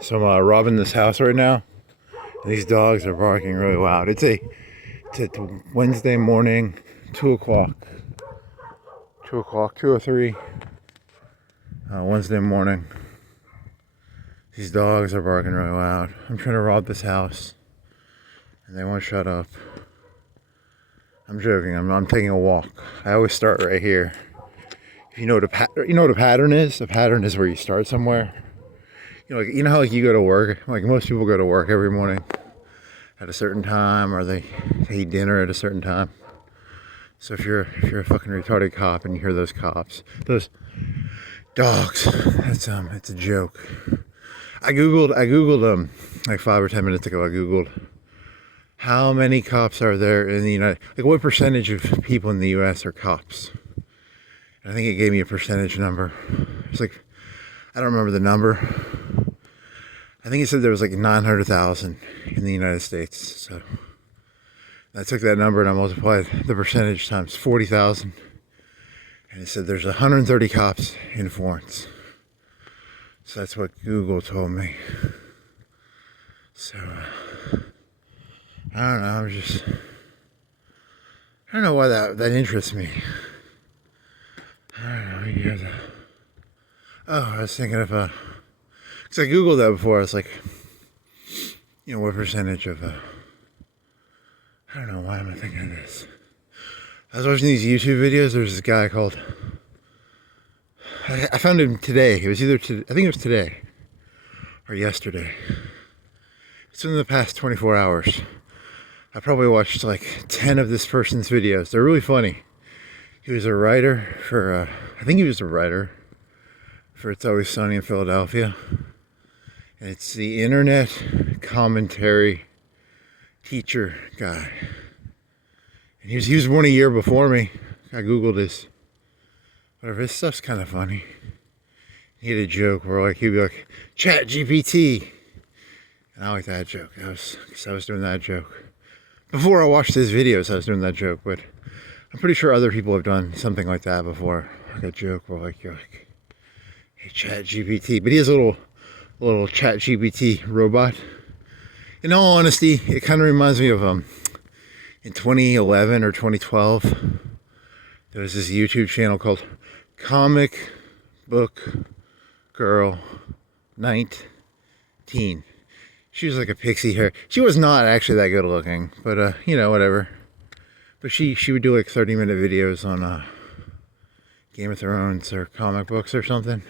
So I'm robbing this house right now. These dogs are barking really loud. It's a Wednesday morning, 2 o'clock. 2:03. Wednesday morning. These dogs are barking really loud. I'm trying to rob this house, and they won't shut up. I'm joking. I'm taking a walk. I always start right here. If you know what a pattern is. A pattern is where you start somewhere. You know how you go to work. Like most people go to work every morning at a certain time, or they eat dinner at a certain time. So if you're a fucking retarded cop and you hear those those dogs, it's a joke. I googled like 5 or 10 minutes ago. I googled how many cops are there in the what percentage of people in the U.S. are cops. And I think it gave me a percentage number. It's like, I don't remember the number. I think it said there was like 900,000 in the United States. So I took that number and I multiplied the percentage times 40,000. And it said there's 130 cops in Florence. So that's what Google told me. So, I don't know, I don't know why that interests me. I don't know, you guys. I was thinking of, because I Googled that before. I was like, what percentage of, I don't know, why am I thinking of this? I was watching these YouTube videos. There's this guy called, I found him today. It was I think it was today or yesterday. It's in the past 24 hours. I probably watched like 10 of this person's videos. They're really funny. He was a writer for, I think he was a writer for It's Always Sunny in Philadelphia. And it's the internet commentary teacher guy. And he was born a year before me. I Googled his, whatever, his stuff's kind of funny. He had a joke where he'd be like, Chat GPT. And I like that joke. I was doing that joke. Before I watched his videos, I was doing that joke, but I'm pretty sure other people have done something like that before. Like a joke where you're like, hey, Chat GPT. But he has a little Chat GPT robot. In all honesty, it kind of reminds me of in 2011 or 2012, there was this YouTube channel called Comic Book Girl 19. She was like a pixie hair. She was not actually that good looking, but whatever. But she would do like 30-minute videos on Game of Thrones or comic books or something.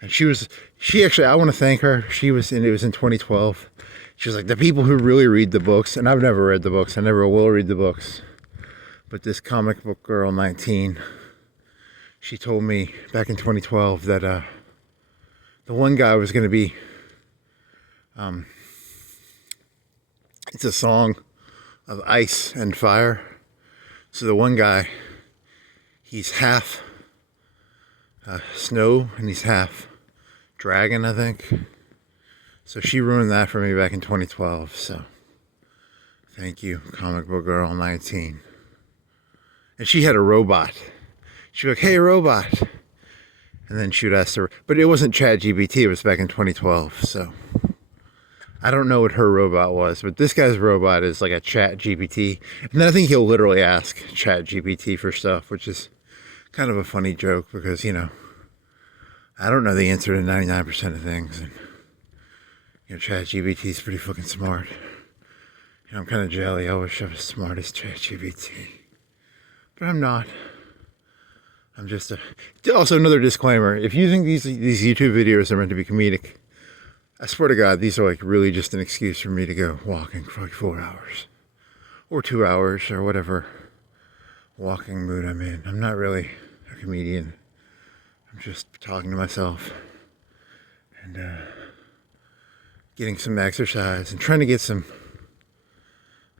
And she actually, I want to thank her. It was in 2012. She was like, the people who really read the books, and I've never read the books, I never will read the books. But this Comic Book Girl 19, she told me back in 2012 that the one guy was going to be, it's a song of ice and fire. So the one guy, he's half snow and he's half dragon, I think. So she ruined that for me back in 2012. So thank you, Comic Book Girl 19. And she had a robot. She'd be like, hey, robot. And then she would ask her, but it wasn't Chat GPT, it was back in 2012. So I don't know what her robot was, but this guy's robot is like a Chat GPT. And then I think he'll literally ask Chat GPT for stuff, which is kind of a funny joke because, I don't know the answer to 99% of things. And, Chat GPT is pretty fucking smart. I'm kind of jelly. I wish I was as smart as Chat GPT. But I'm not. I'm just also another disclaimer. If you think these YouTube videos are meant to be comedic, I swear to God, these are like really just an excuse for me to go walking for like 4 hours. Or 2 hours, or whatever walking mood I'm in. I'm not really a comedian. I'm just talking to myself. And getting some exercise and trying to get some,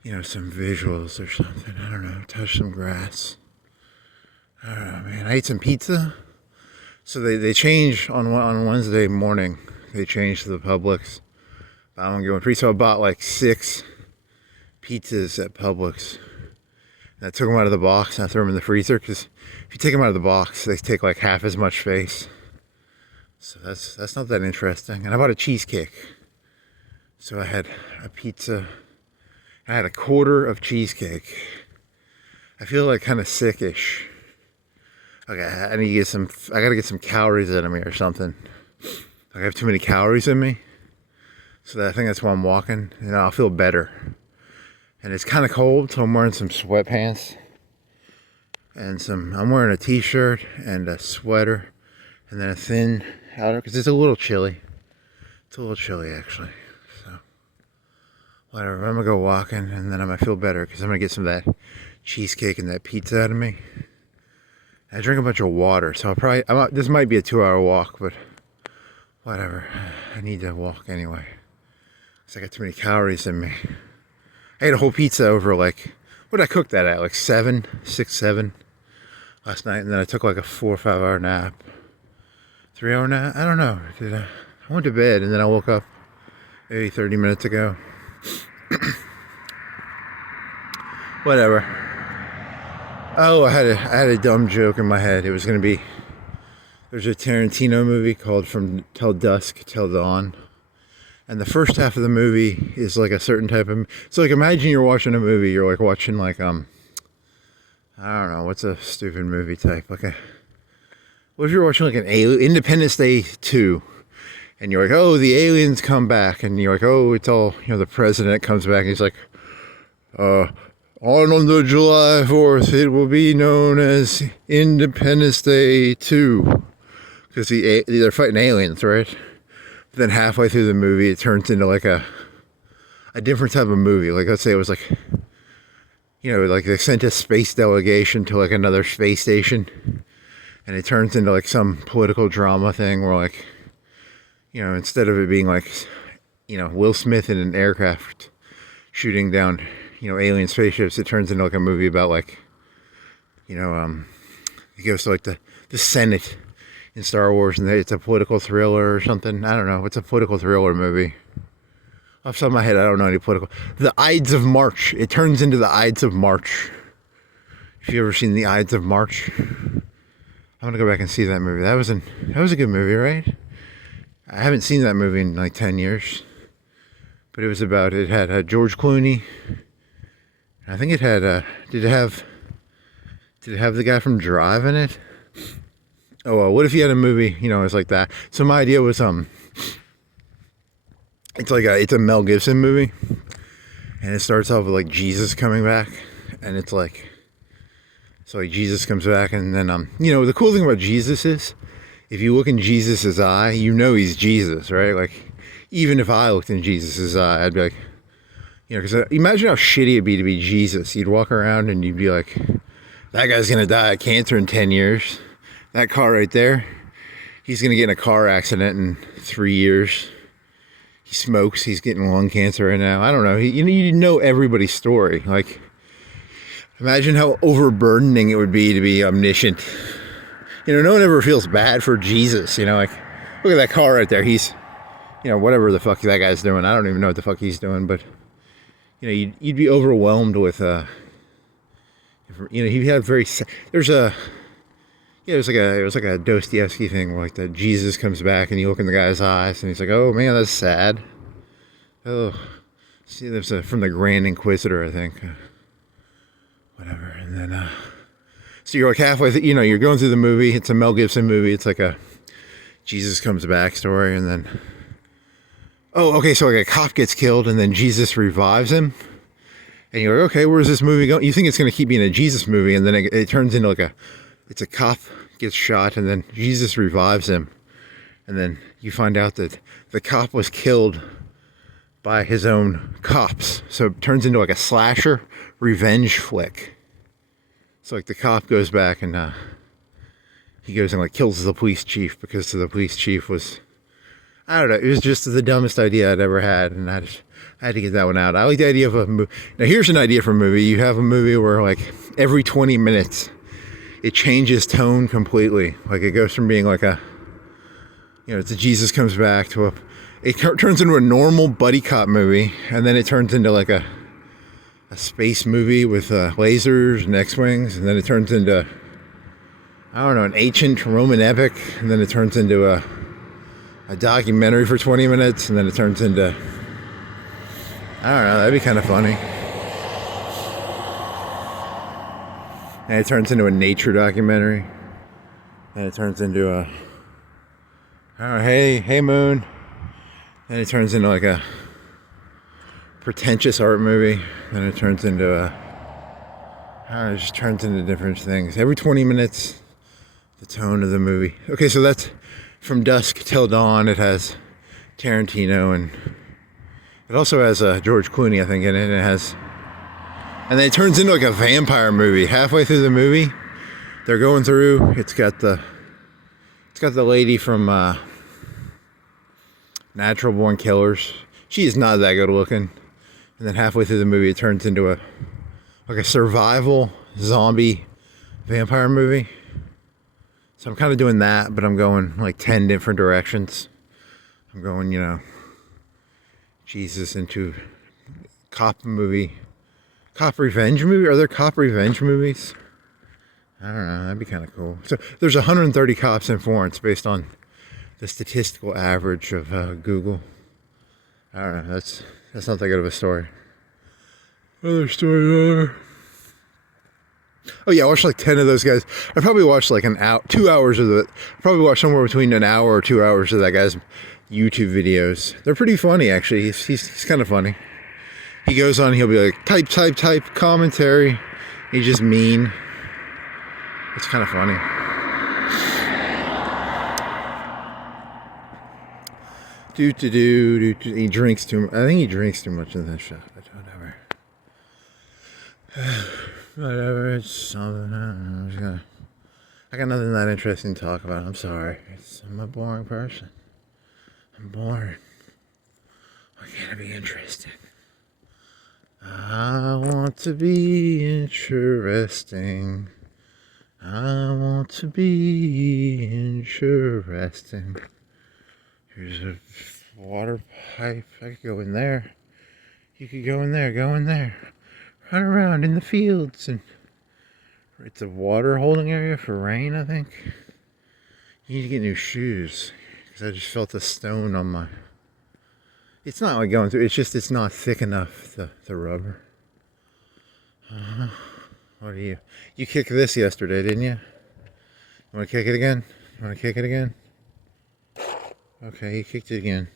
some visuals or something. I don't know, touch some grass. I don't know, man. I ate some pizza. So they change on Wednesday morning. They changed to the Publix. Buy one, get one free. So I bought like 6 pizzas at Publix. And I took them out of the box and I threw them in the freezer because if you take them out of the box, they take like half as much space. So that's not that interesting. And I bought a cheesecake. So I had a pizza. I had a quarter of cheesecake. I feel like kind of sickish. Okay, I need to get some. I gotta get some calories out of me or something. Like I have too many calories in me. So I think that's why I'm walking. You know, I'll feel better. And it's kind of cold, so I'm wearing some sweatpants. And I'm wearing a t-shirt and a sweater. And then a thin outer, because it's a little chilly. It's a little chilly, actually. So, whatever. I'm going to go walking, and then I'm going to feel better, because I'm going to get some of that cheesecake and that pizza out of me. I drink a bunch of water, so this might be a 2-hour walk, but whatever. I need to walk anyway. Because I got too many calories in me. I ate a whole pizza over, like, what did I cook that at? Like 7 last night, and then I took like a 4 or 5 hour nap. 3-hour nap? I don't know. I went to bed, and then I woke up maybe 30 minutes ago. Whatever. Oh, I had a dumb joke in my head. It was going to be, there's a Tarantino movie called From Till Dusk Till Dawn. And the first half of the movie is like a certain type of, so like imagine you're watching a movie, you're like watching like, I don't know, what's a stupid movie type? Like what if you're watching like an Independence Day 2, and you're like, oh, the aliens come back, and you're like, oh, it's all, the president comes back, and he's like, on the July 4th, it will be known as Independence Day 2, because they're fighting aliens, right? But then halfway through the movie, it turns into like a different type of movie. Like, let's say it was like, like they sent a space delegation to like another space station, and it turns into like some political drama thing where like, instead of it being like, Will Smith in an aircraft shooting down, alien spaceships, it turns into like a movie about like, it goes to like the Senate in Star Wars, and it's a political thriller or something. I don't know. It's a political thriller movie. Off the top of my head, I don't know any political. The Ides of March. It turns into the Ides of March. If you ever seen the Ides of March, I'm gonna go back and see that movie. That was a good movie, right? I haven't seen that movie in like 10 years. But it was about, it had George Clooney. I think it had, did it have the guy from Drive in it? Oh, well, what if you had a movie, it's like that. So my idea was, it's a Mel Gibson movie. And it starts off with like Jesus coming back. And it's like, so like Jesus comes back, and then, the cool thing about Jesus is, if you look in Jesus's eye, he's Jesus, right? Like, even if I looked in Jesus's eye, I'd be like, because imagine how shitty it'd be to be Jesus. You'd walk around and you'd be like, that guy's going to die of cancer in 10 years. That car right there, he's going to get in a car accident in 3 years. He smokes. He's getting lung cancer right now. I don't know. You know everybody's story. Like, imagine how overburdening it would be to be omniscient. No one ever feels bad for Jesus. Like, look at that car right there. He's, whatever the fuck that guy's doing. I don't even know what the fuck he's doing, but, you'd be overwhelmed with, he had very, it was like a Dostoevsky thing where like the Jesus comes back and you look in the guy's eyes and he's like, oh man, that's sad. Oh, see, there's from the Grand Inquisitor, I think. Whatever. And then, so you're like halfway, you're going through the movie. It's a Mel Gibson movie. It's like a Jesus comes back story, and then, oh, okay, so like a cop gets killed, and then Jesus revives him, and you're like, okay, where's this movie going? You think it's going to keep being a Jesus movie, and then it turns into like it's a cop gets shot, and then Jesus revives him, and then you find out that the cop was killed by his own cops, so it turns into like a slasher revenge flick. So like the cop goes back and he goes and like kills the police chief because the police chief was, I don't know, it was just the dumbest idea I'd ever had, and I had to get that one out. I like the idea of a movie. Now here's an idea for a movie. You have a movie where like every 20 minutes it changes tone completely. Like it goes from being like it's a Jesus comes back to it turns into a normal buddy cop movie, and then it turns into like a space movie with lasers and X-Wings, and then it turns into, I don't know, an ancient Roman epic, and then it turns into a documentary for 20 minutes, and then it turns into, I don't know, that'd be kind of funny. And it turns into a nature documentary. And it turns into a, I don't know, hey moon. And it turns into like a pretentious art movie. And it turns into a, I don't know, it just turns into different things. Every 20 minutes, the tone of the movie. Okay, so that's From Dusk Till Dawn. It has Tarantino, and it also has George Clooney, I think, in it. And then it turns into like a vampire movie. Halfway through the movie, they're going through. It's got the lady from Natural Born Killers. She is not that good looking. And then halfway through the movie, it turns into a survival zombie vampire movie. So I'm kind of doing that, but I'm going like 10 different directions. I'm going, Jesus, into cop movie. Cop revenge movie? Are there cop revenge movies? I don't know. That'd be kind of cool. So there's 130 cops in Florence based on the statistical average of Google. I don't know. That's not that good of a story. Other story. Oh yeah, I watched like 10 of those guys. I probably watched like 2 hours of it. I probably watched somewhere between an hour or 2 hours of that guy's YouTube videos. They're pretty funny, actually. He's kind of funny. He goes on, he'll be like, type, commentary. He's just mean. It's kind of funny. He drinks too much. I think he drinks too much in that shot. Whatever. Whatever, it's something. I got nothing that interesting to talk about. I'm sorry. I'm a boring person. I'm boring. Why can't I be interesting? I want to be interesting. I want to be interesting. Here's a water pipe. I could go in there. You could go in there. Run around in the fields. And it's a water holding area for rain, I think. You need to get new shoes. Because I just felt a stone on my... It's not like going through, it's not thick enough, the rubber. What are you? You kicked this yesterday, didn't you? You want to kick it again? Okay, you kicked it again.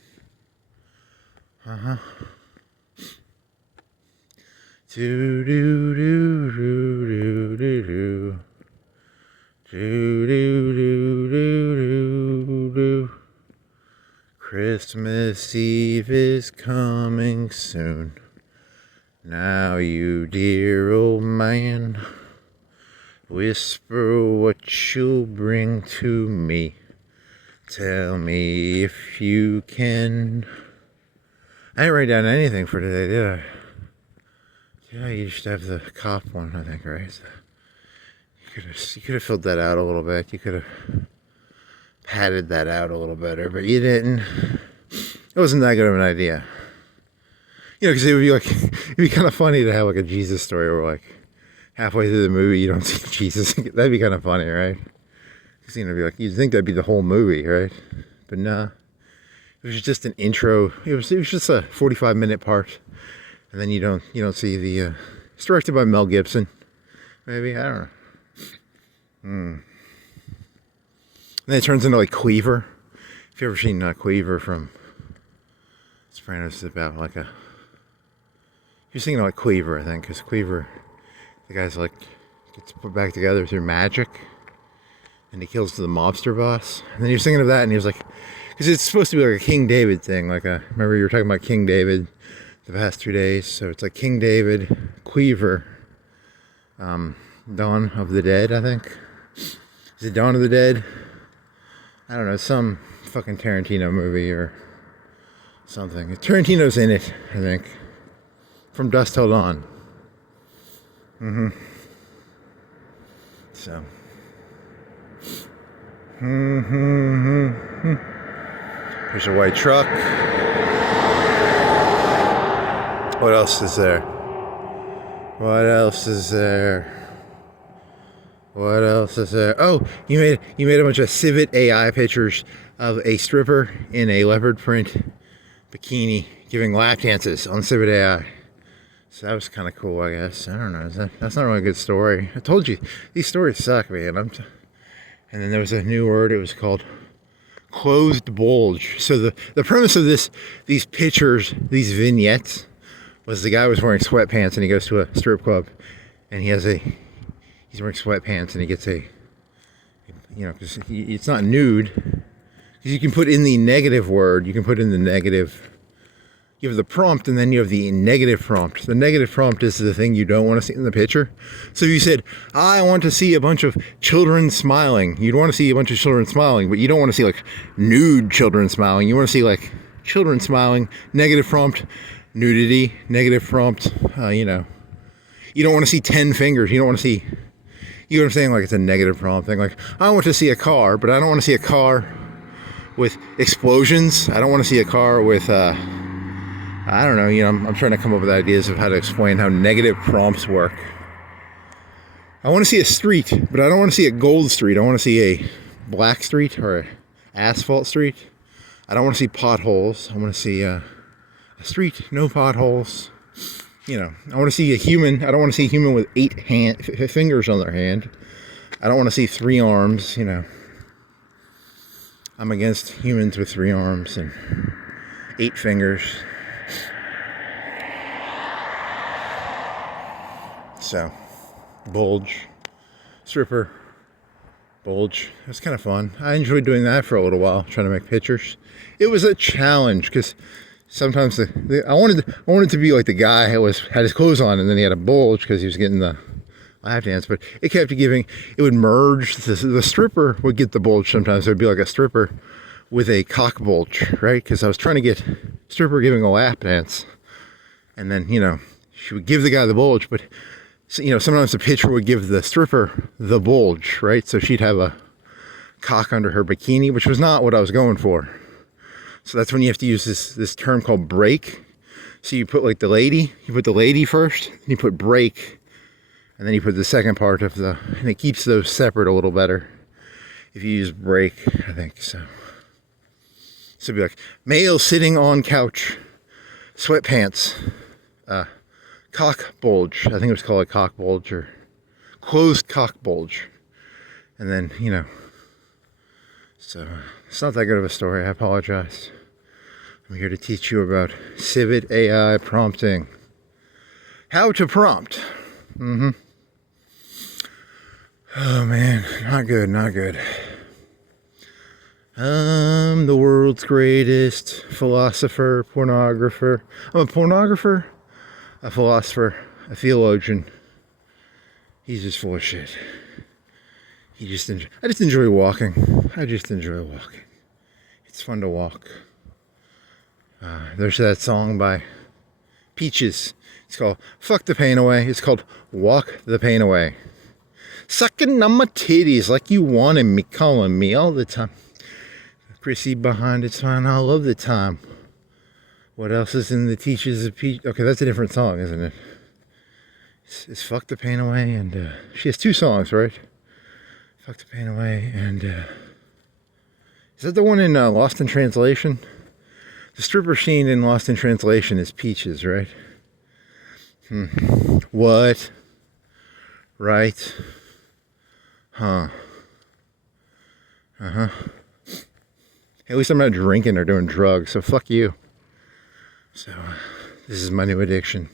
Do do do do do do do. Do do do do do do. Christmas Eve is coming soon. Now you dear old man, whisper what you'll bring to me. Tell me if you can. I didn't write down anything for today, did I? Yeah, you just have the cop one, I think, right? So you could have filled that out a little bit. You could have padded that out a little better, but you didn't. It wasn't that good of an idea. Because it would be it'd be kind of funny to have like a Jesus story where like halfway through the movie you don't see Jesus. That'd be kind of funny, right? Because be like, you'd think that'd be the whole movie, right? But no, it was just an intro. It was just a 45-minute part, and then you don't see the. It's directed by Mel Gibson, maybe, I don't know. And then it turns into like Cleaver. If you ever seen Cleaver from Sopranos, it's about like a. You're thinking like Cleaver, I think, because Cleaver, the guy's like gets put back together through magic, and he kills the mobster boss. And then you're thinking of that, and he was like, because it's supposed to be like a King David thing. Remember you were talking about King David the past 2 days, so it's like King David, Cleaver, Dawn of the Dead, I think. Is it Dawn of the Dead? I don't know, some fucking Tarantino movie or something. Tarantino's in it, I think. From Dusk Till Dawn. So. There's a white truck. What else is there? What else is there? Oh, you made a bunch of Civet AI pictures of a stripper in a leopard print bikini giving lap dances on Civet AI. So that was kind of cool, I guess. I don't know. That's not really a good story. I told you these stories suck, man. And then there was a new word. It was called closed bulge. So the premise of these pictures, these vignettes, was the guy was wearing sweatpants and he goes to a strip club and he's wearing sweatpants and he gets because it's not nude, because you can put in the negative word, you can put in the negative, you have the prompt and then you have the negative prompt. The negative prompt is the thing you don't want to see in the picture. So if you said, I want to see a bunch of children smiling, you'd want to see a bunch of children smiling, but you don't want to see like nude children smiling. You want to see like children smiling, negative prompt, nudity, negative prompt, you don't want to see 10 fingers. You don't want to see, you know what I'm saying? Like it's a negative prompt thing. Like I want to see a car, but I don't want to see a car with explosions. I don't want to see a car with, I don't know, I'm trying to come up with ideas of how to explain how negative prompts work. I want to see a street, but I don't want to see a gold street. I want to see a black street or an asphalt street. I don't want to see potholes. I want to see a street, no potholes. I want to see a human. I don't want to see a human with 8 fingers on their hand. I don't want to see 3 arms, I'm against humans with 3 arms and 8 fingers. So, bulge, stripper, bulge. It was kind of fun. I enjoyed doing that for a little while, trying to make pictures. It was a challenge because sometimes I wanted to be like the guy who had his clothes on and then he had a bulge because he was getting the lap dance, but it kept giving. It would merge. The stripper would get the bulge sometimes. It would be like a stripper with a cock bulge, right? Because I was trying to get stripper giving a lap dance, and then she would give the guy the bulge, but sometimes the picture would give the stripper the bulge, right? So she'd have a cock under her bikini, which was not what I was going for. So that's when you have to use this term called break. So you put the lady first, and you put break, and then you put the second part of and it keeps those separate a little better if you use break, I think. So it'd be like, male sitting on couch, sweatpants, cock bulge. I think it was called a cock bulge or closed cock bulge. And then, so it's not that good of a story. I apologize. I'm here to teach you about Civet AI prompting. How to prompt. Oh man, not good, not good. I'm the world's greatest philosopher, pornographer. I'm a pornographer, a philosopher, a theologian. He's just full of shit. I just enjoy walking. I just enjoy walking. It's fun to walk. There's that song by Peaches. It's called Fuck the Pain Away. It's called Walk the Pain Away. Sucking on my titties like you wanted me, calling me all the time. Chrissy behind it's fine all of the time. What else is in the Teaches of Peach? Okay, that's a different song, isn't it? It's Fuck the Pain Away, and she has 2 songs, right? Fuck the Pain Away, and is that the one in Lost in Translation? The stripper scene in Lost in Translation is Peaches, right? What? Right? Huh. At least I'm not drinking or doing drugs, so fuck you. So, this is my new addiction.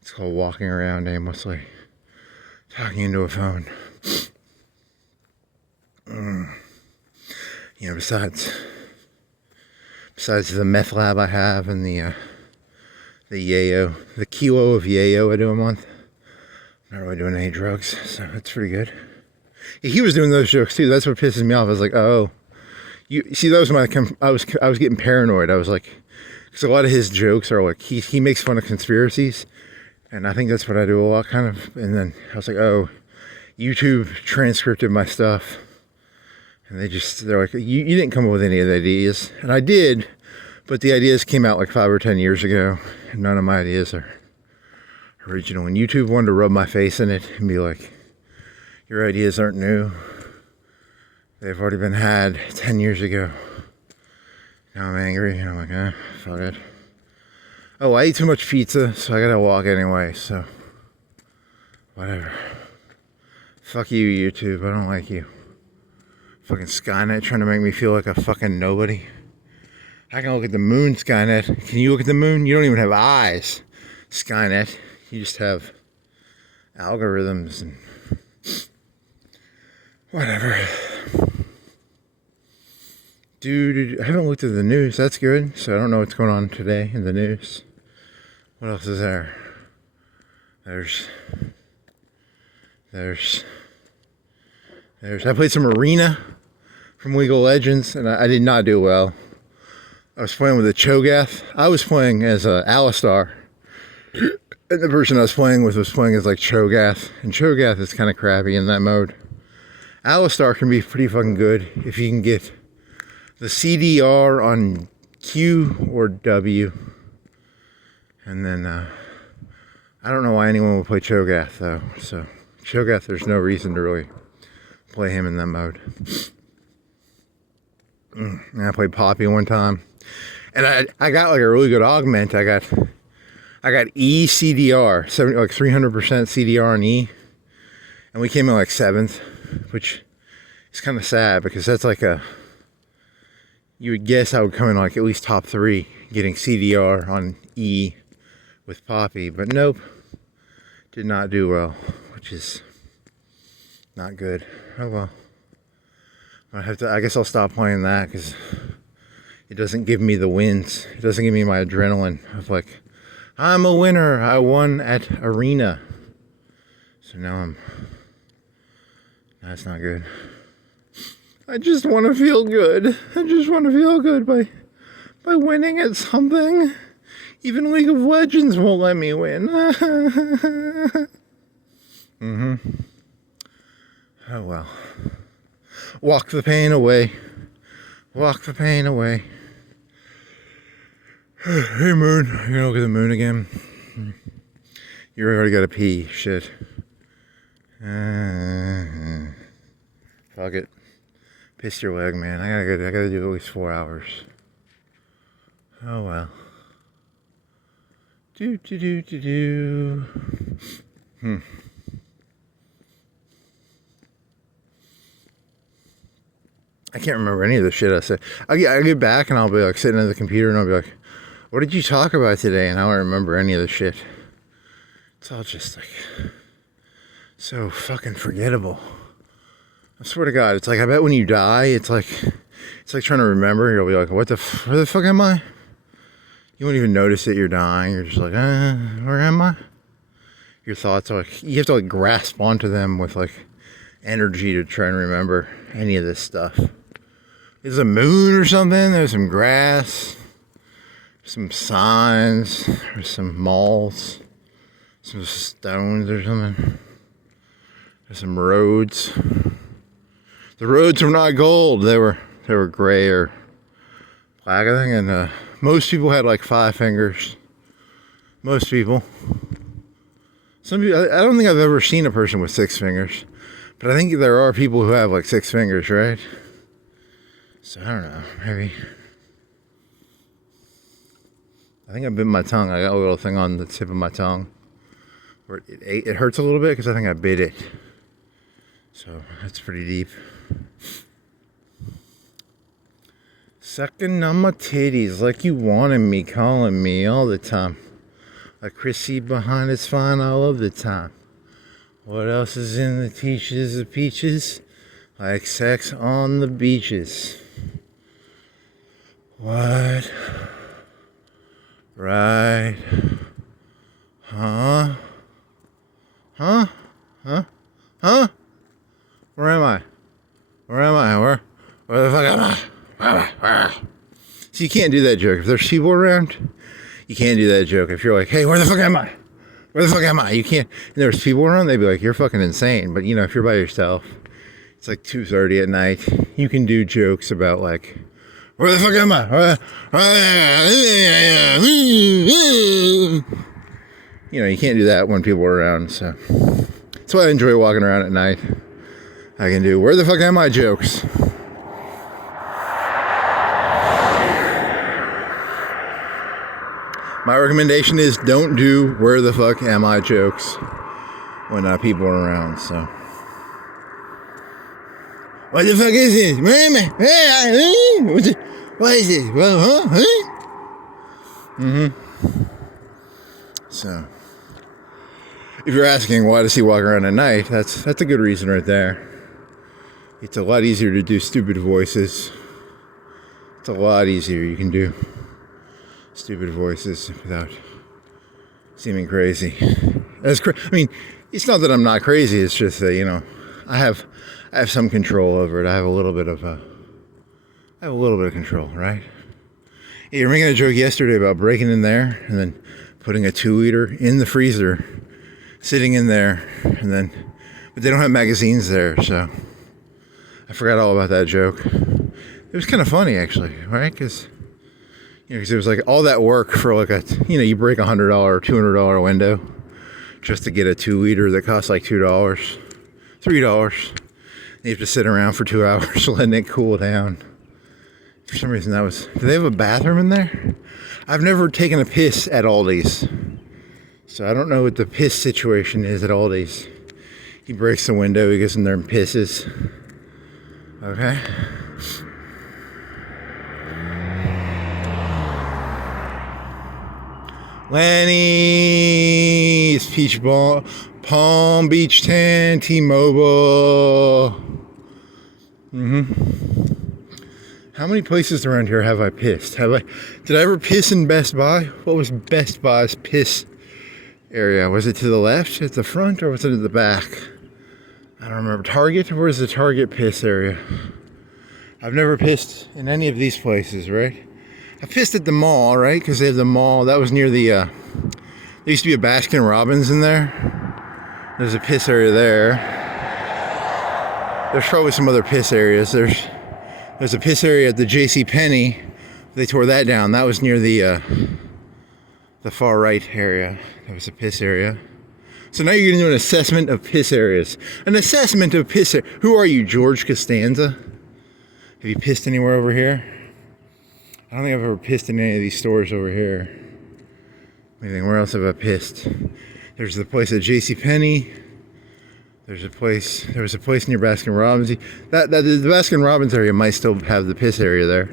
It's called walking around aimlessly, talking into a phone. Besides the meth lab I have and the yayo, the kilo of yayo I do a month, I'm not really doing any drugs, so it's pretty good. He was doing those jokes too. That's what pisses me off. I was like, oh, you see, that was I was getting paranoid. I was like, because a lot of his jokes are like he makes fun of conspiracies, and I think that's what I do a lot, kind of. And then I was like, oh, YouTube transcripted my stuff, and they're like, you didn't come up with any of the ideas, and I did, but the ideas came out like 5 or 10 years ago, and none of my ideas are original. And YouTube wanted to rub my face in it and be like, Your ideas aren't new. They've already been had 10 years ago. Now I'm angry, and I'm like, fuck it. Oh, I ate too much pizza, so I gotta walk anyway, so whatever. Fuck you, YouTube. I don't like you. Fucking Skynet trying to make me feel like a fucking nobody. I can look at the moon, Skynet. Can you look at the moon? You don't even have eyes, Skynet. You just have algorithms and whatever. Dude, I haven't looked at the news. That's good. So I don't know what's going on today in the news. What else is there? There's I played some Arena from League of Legends, and I did not do well. I was playing with a Cho'Gath. I was playing as a Alistar. And the person I was playing with was playing as like Cho'Gath. And Cho'Gath is kind of crappy in that mode. Alistar can be pretty fucking good if you can get the CDR on Q or W. And then, I don't know why anyone would play Cho'Gath though. So, Cho'Gath, there's no reason to really play him in that mode. And I played Poppy one time. And I got like a really good augment. I got E CDR, like 300% CDR on E. And we came in like 7th, which is kind of sad because that's like you would guess I would come in like at least top 3 getting CDR on E with Poppy, but nope, did not do well, which is not good. Oh well. I guess I'll stop playing that because it doesn't give me the wins. It doesn't give me my adrenaline of like, I'm a winner. I won at Arena. So now that's not good. I just want to feel good. I just want to feel good by winning at something. Even League of Legends won't let me win. Oh well. Walk the pain away. Walk the pain away. Hey moon, you gonna look at the moon again? You already gotta pee, shit. Fuck it. Piss your leg, man. I gotta do at least 4 hours. Oh well. Do. I can't remember any of the shit I said. I get back and I'll be like sitting at the computer and I'll be like, what did you talk about today? And I don't remember any of the shit. It's all just like so fucking forgettable. I swear to God, it's like I bet when you die, it's like trying to remember. You'll be like, where the fuck am I? You won't even notice that you're dying. You're just like, where am I? Your thoughts are like, you have to like grasp onto them with like energy to try and remember any of this stuff. There's a moon or something. There's some grass, some signs, there's some malls, some stones or something. There's some roads. The roads were not gold. They were gray or black, I think. And most people had like 5 fingers. Most people. Some people. I don't think I've ever seen a person with 6 fingers. But I think there are people who have like 6 fingers, right? So I don't know, maybe. I think I bit my tongue. I got a little thing on the tip of my tongue where it hurts a little bit because I think I bit it. So that's pretty deep. Sucking on my titties like you wanted me, calling me all the time. Like Chrissy behind is fine all of the time. What else is in the teaches of peaches? Like sex on the beaches. What? Right. Huh? Huh? Huh? Huh? Where am I? Where am I? Where the fuck am I? So you can't do that joke. If there's people around, you can't do that joke. If you're like, hey, where the fuck am I? Where the fuck am I? You can't. And there's people around, they'd be like, you're fucking insane. But, you know, if you're by yourself, it's like 2:30 at night, you can do jokes about, like, where the fuck am I? You know, you can't do that when people are around, so. That's why I enjoy walking around at night. I can do where the fuck am I jokes. My recommendation is don't do where the fuck am I jokes when people are around. So, what the fuck is this? Where am I? What is this? Well, huh? So, if you're asking why does he walk around at night, that's a good reason right there. It's a lot easier to do stupid voices. It's a lot easier. You can do stupid voices without seeming crazy. I mean, it's not that I'm not crazy. It's just that I have some control over it. I have a little bit of control, right? Yeah, you were making a joke yesterday about breaking in there and then putting a 2-liter in the freezer, sitting in there, but they don't have magazines there, so I forgot all about that joke. It was kind of funny actually, right? Because it was like all that work for like you break $100 or $200 window just to get a 2-liter that costs like $2, $3. You have to sit around for 2 hours letting it cool down. For some reason do they have a bathroom in there? I've never taken a piss at Aldi's, so I don't know what the piss situation is at Aldi's. He breaks the window, he goes in there and pisses. Okay. Lenny's Peach Ball, Palm Beach 10, T-Mobile. How many places around here have I pissed? Did I ever piss in Best Buy? What was Best Buy's piss area? Was it to the left, at the front, or was it at the back? I don't remember. Target? Where's the Target piss area? I've never pissed in any of these places, right? I pissed at the mall, right? Because they have the mall. That was near the, there used to be a Baskin Robbins in there. There's a piss area there. There's probably some other piss areas. There's a piss area at the JCPenney. They tore that down. That was near the far right area. That was a piss area. So now you're going to do an assessment of piss areas. An assessment of piss areas. Who are you, George Costanza? Have you pissed anywhere over here? I don't think I've ever pissed in any of these stores over here. Where else have I pissed? There's the place at JCPenney. There was a place near Baskin Robbins. The Baskin Robbins area might still have the piss area there.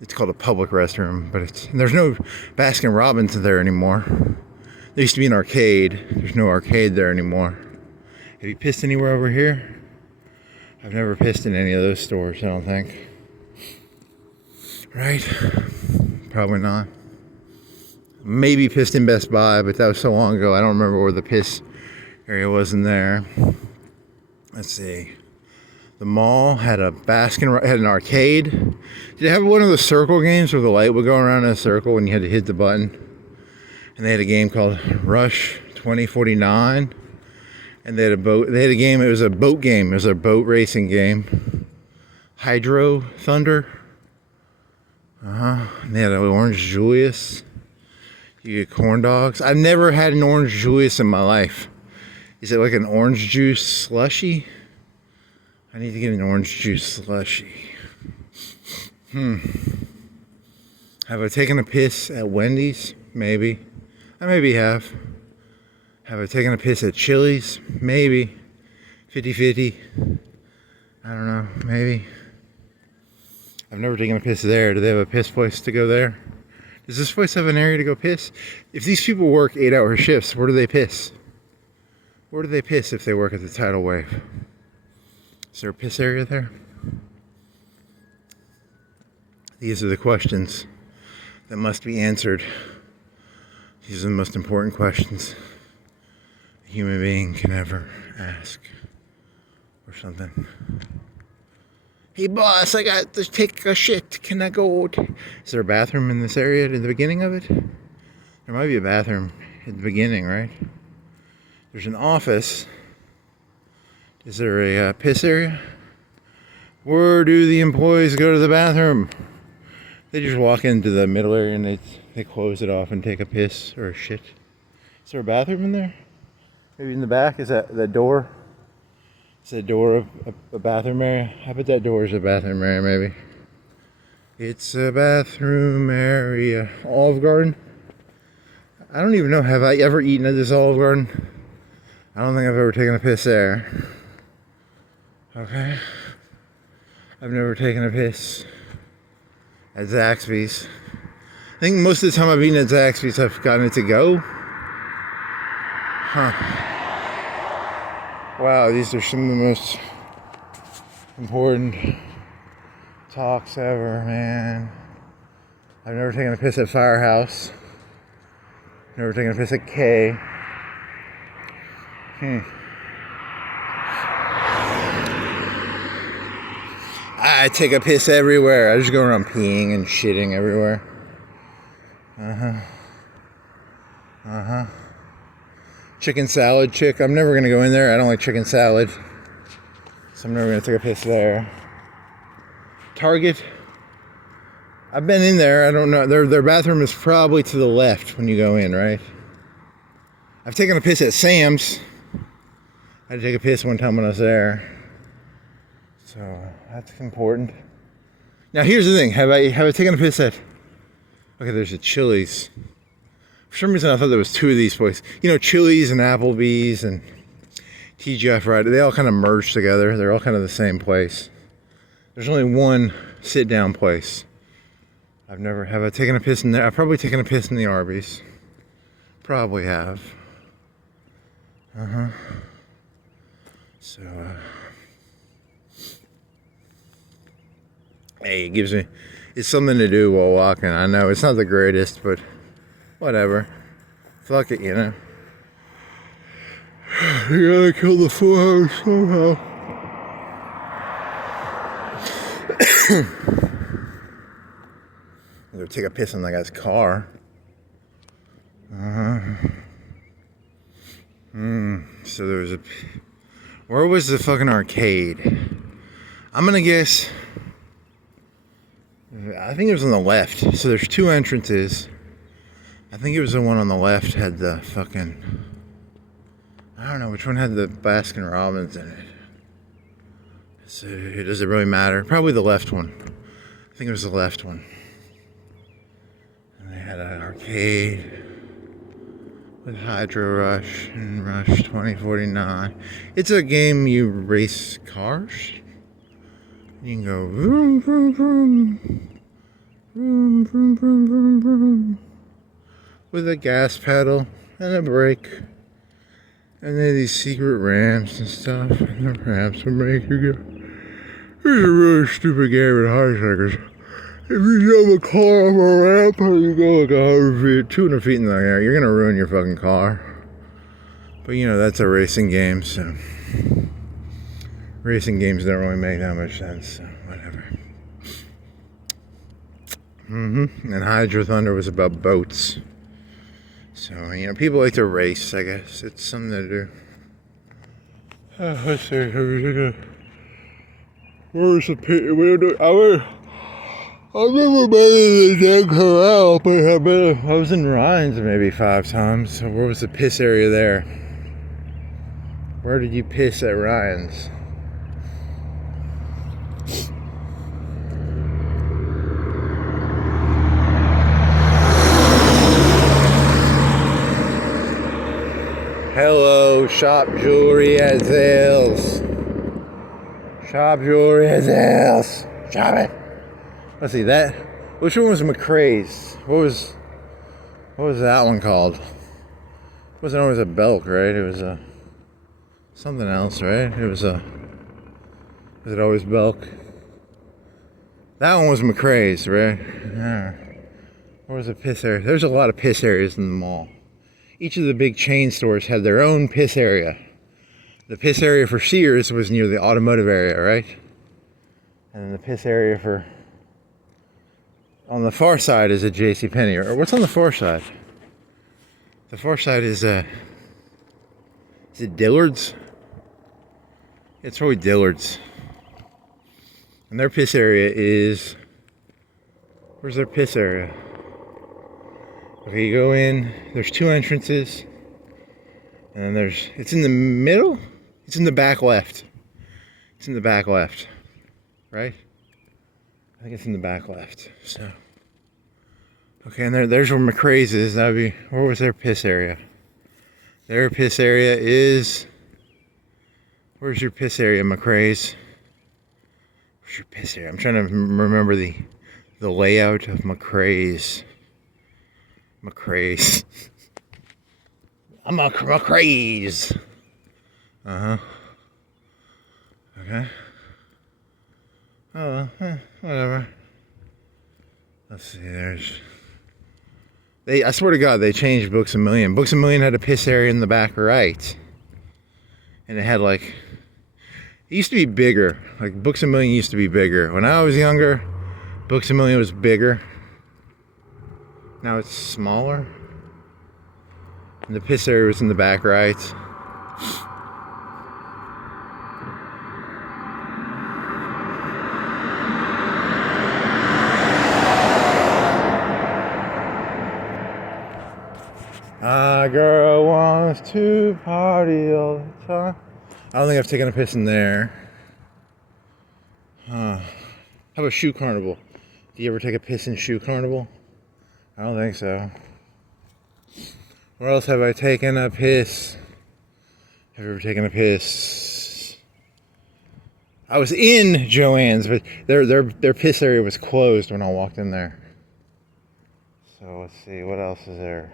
It's called a public restroom, but there's no Baskin Robbins there anymore. There used to be an arcade. There's no arcade there anymore. Have you pissed anywhere over here? I've never pissed in any of those stores, I don't think. Right? Probably not. Maybe pissed in Best Buy, but that was so long ago, I don't remember where the piss area was in there. Let's see. The mall had an arcade. Did it have one of those circle games where the light would go around in a circle and you had to hit the button? And they had a game called Rush 2049. And they had a game, it was a boat game. It was a boat racing game. Hydro Thunder. And they had an Orange Julius. You get corn dogs. I've never had an Orange Julius in my life. Is it like an orange juice slushy? I need to get an orange juice slushy. Have I taken a piss at Wendy's? Maybe. I maybe have. Have I taken a piss at Chili's? Maybe. 50-50. I don't know. Maybe. I've never taken a piss there. Do they have a piss place to go there? Does this place have an area to go piss? If these people work 8-hour shifts, where do they piss? Where do they piss if they work at the Tidal Wave? Is there a piss area there? These are the questions that must be answered. These are the most important questions a human being can ever ask. Or something. Hey boss, I got to take a shit. Can I go? Is there a bathroom in this area at the beginning of it? There might be a bathroom at the beginning, right? There's an office. Is there a piss area? Where do the employees go to the bathroom? They just walk into the middle area and they close it off and take a piss or a shit. Is there a bathroom in there? Maybe in the back? Is that door? Is that door a bathroom area? I bet that door is a bathroom area, maybe. It's a bathroom area. Olive Garden? I don't even know, have I ever eaten at this Olive Garden? I don't think I've ever taken a piss there. Okay. I've never taken a piss at Zaxby's. I think most of the time I've eaten at Zaxby's, I've gotten it to go. Huh. Wow, these are some of the most important talks ever, man. I've never taken a piss at Firehouse. Never taken a piss at K. I take a piss everywhere. I just go around peeing and shitting everywhere. Chicken salad chick. I'm never gonna go in there. I don't like chicken salad. So I'm never gonna take a piss there. Target. I've been in there. I don't know. Their bathroom is probably to the left when you go in, right? I've taken a piss at Sam's. I had to take a piss one time when I was there. So that's important. Now here's the thing. Have I taken a piss at... Okay, there's a Chili's. For some reason I thought there was two of these places. You know, Chili's and Applebee's and TGI Friday, they all kind of merged together. They're all kind of the same place. There's only one sit-down place. Have I taken a piss in there? I've probably taken a piss in the Arby's. Probably have. So, hey, it's something to do while walking. I know it's not the greatest, but whatever. Fuck it, you know. You gotta kill the 4 hours somehow. I'm gonna take a piss on that guy's car. So there was where was the fucking arcade? I'm gonna guess, I think it was on the left. So there's two entrances. I think it was the one on the left had the fucking, I don't know which one had the Baskin Robbins in it. So does it really matter? Probably the left one. I think it was the left one. And they had an arcade with Hydro Rush and Rush 2049. It's a game you race cars. You can go vroom, vroom, vroom. Vroom, vroom, vroom, vroom, vroom. With a gas pedal and a brake. And then these secret ramps and stuff. And the ramps will make you go. It's a really stupid game with hijackers. If you jump a car off a ramp and you go like 100 feet, 200 feet in the air, you're gonna ruin your fucking car. But you know, that's a racing game, so racing games don't really make that much sense, so whatever. And Hydro Thunder was about boats. So, you know, people like to race, I guess. It's something to do. Let's see, where's the pit? I've never been in the Dead Corral, but I was in Ryan's maybe 5 times. So where was the piss area there? Where did you piss at Ryan's? Hello, Shop Jewelry at Zales. Shop Jewelry at Zales. Shop it. Let's see that. Which one was McCrae's? What was that one called? It wasn't always a Belk, right? It was a something else, right? Was it always Belk? That one was McCrae's, right? Yeah. Where was the piss area? There's a lot of piss areas in the mall. Each of the big chain stores had their own piss area. The piss area for Sears was near the automotive area, right? And then the piss area for on the far side is a JCPenney. Or what's on the far side? The far side is it Dillard's? It's probably Dillard's. And their piss area is, where's their piss area? Okay, you go in, there's 2 entrances. And then it's in the middle? It's in the back left. It's in the back left, right? I think it's in the back left. So, okay, and there's where McCrae's is. That'd be, where was their piss area? Their piss area is, where's your piss area, McCrae's? Where's your piss area? I'm trying to remember the layout of McCrae's. McCrae's. I'm a McCrae's. Okay. Oh, well, whatever. Let's see, I swear to God, they changed Books A Million. Books A Million had a piss area in the back right. And it had like, it used to be bigger. Like Books A Million used to be bigger. When I was younger, Books A Million was bigger. Now it's smaller. And the piss area was in the back right. My girl wants to party all the time. I don't think I've taken a piss in there. How about Shoe Carnival? Do you ever take a piss in Shoe Carnival? I don't think so. Where else have I taken a piss? Have you ever taken a piss? I was in Joann's, but their piss area was closed when I walked in there. So let's see, what else is there?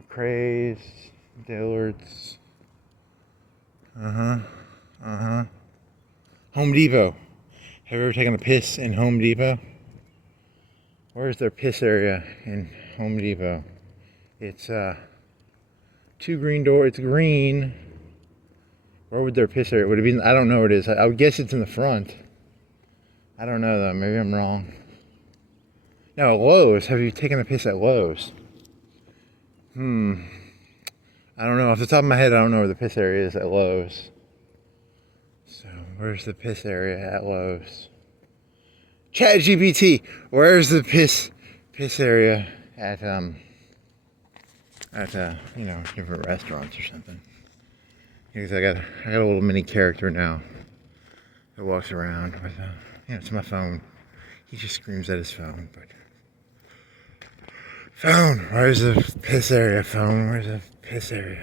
McCrae's, Dillard's. Home Depot. Have you ever taken a piss in Home Depot? Where's their piss area in Home Depot? It's two green door. It's green. Where would their piss area? Would it be? I don't know where it is. I would guess it's in the front. I don't know though. Maybe I'm wrong. No, Lowe's. Have you taken a piss at Lowe's? I don't know. Off the top of my head, I don't know where the piss area is at Lowe's. So, where's the piss area at Lowe's? ChatGPT. Where's the piss area at you know, different restaurants or something? Because I got a little mini character now that walks around with you know, it's my phone. He just screams at his phone, but phone, where's the piss area? Phone, where's the piss area?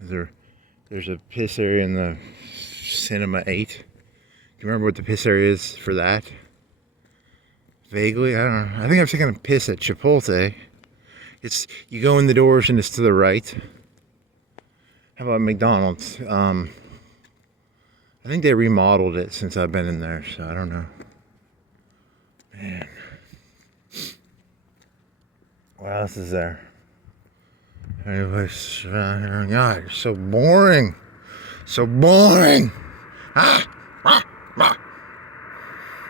There's a piss area in the Cinema 8. Do you remember what the piss area is for that? Vaguely, I don't know. I think I've taken a piss at Chipotle. It's, you go in the doors and it's to the right. How about McDonald's? I think they remodeled it since I've been in there, so I don't know. Man. What else is there? Anyways, God, it's so boring. So boring. That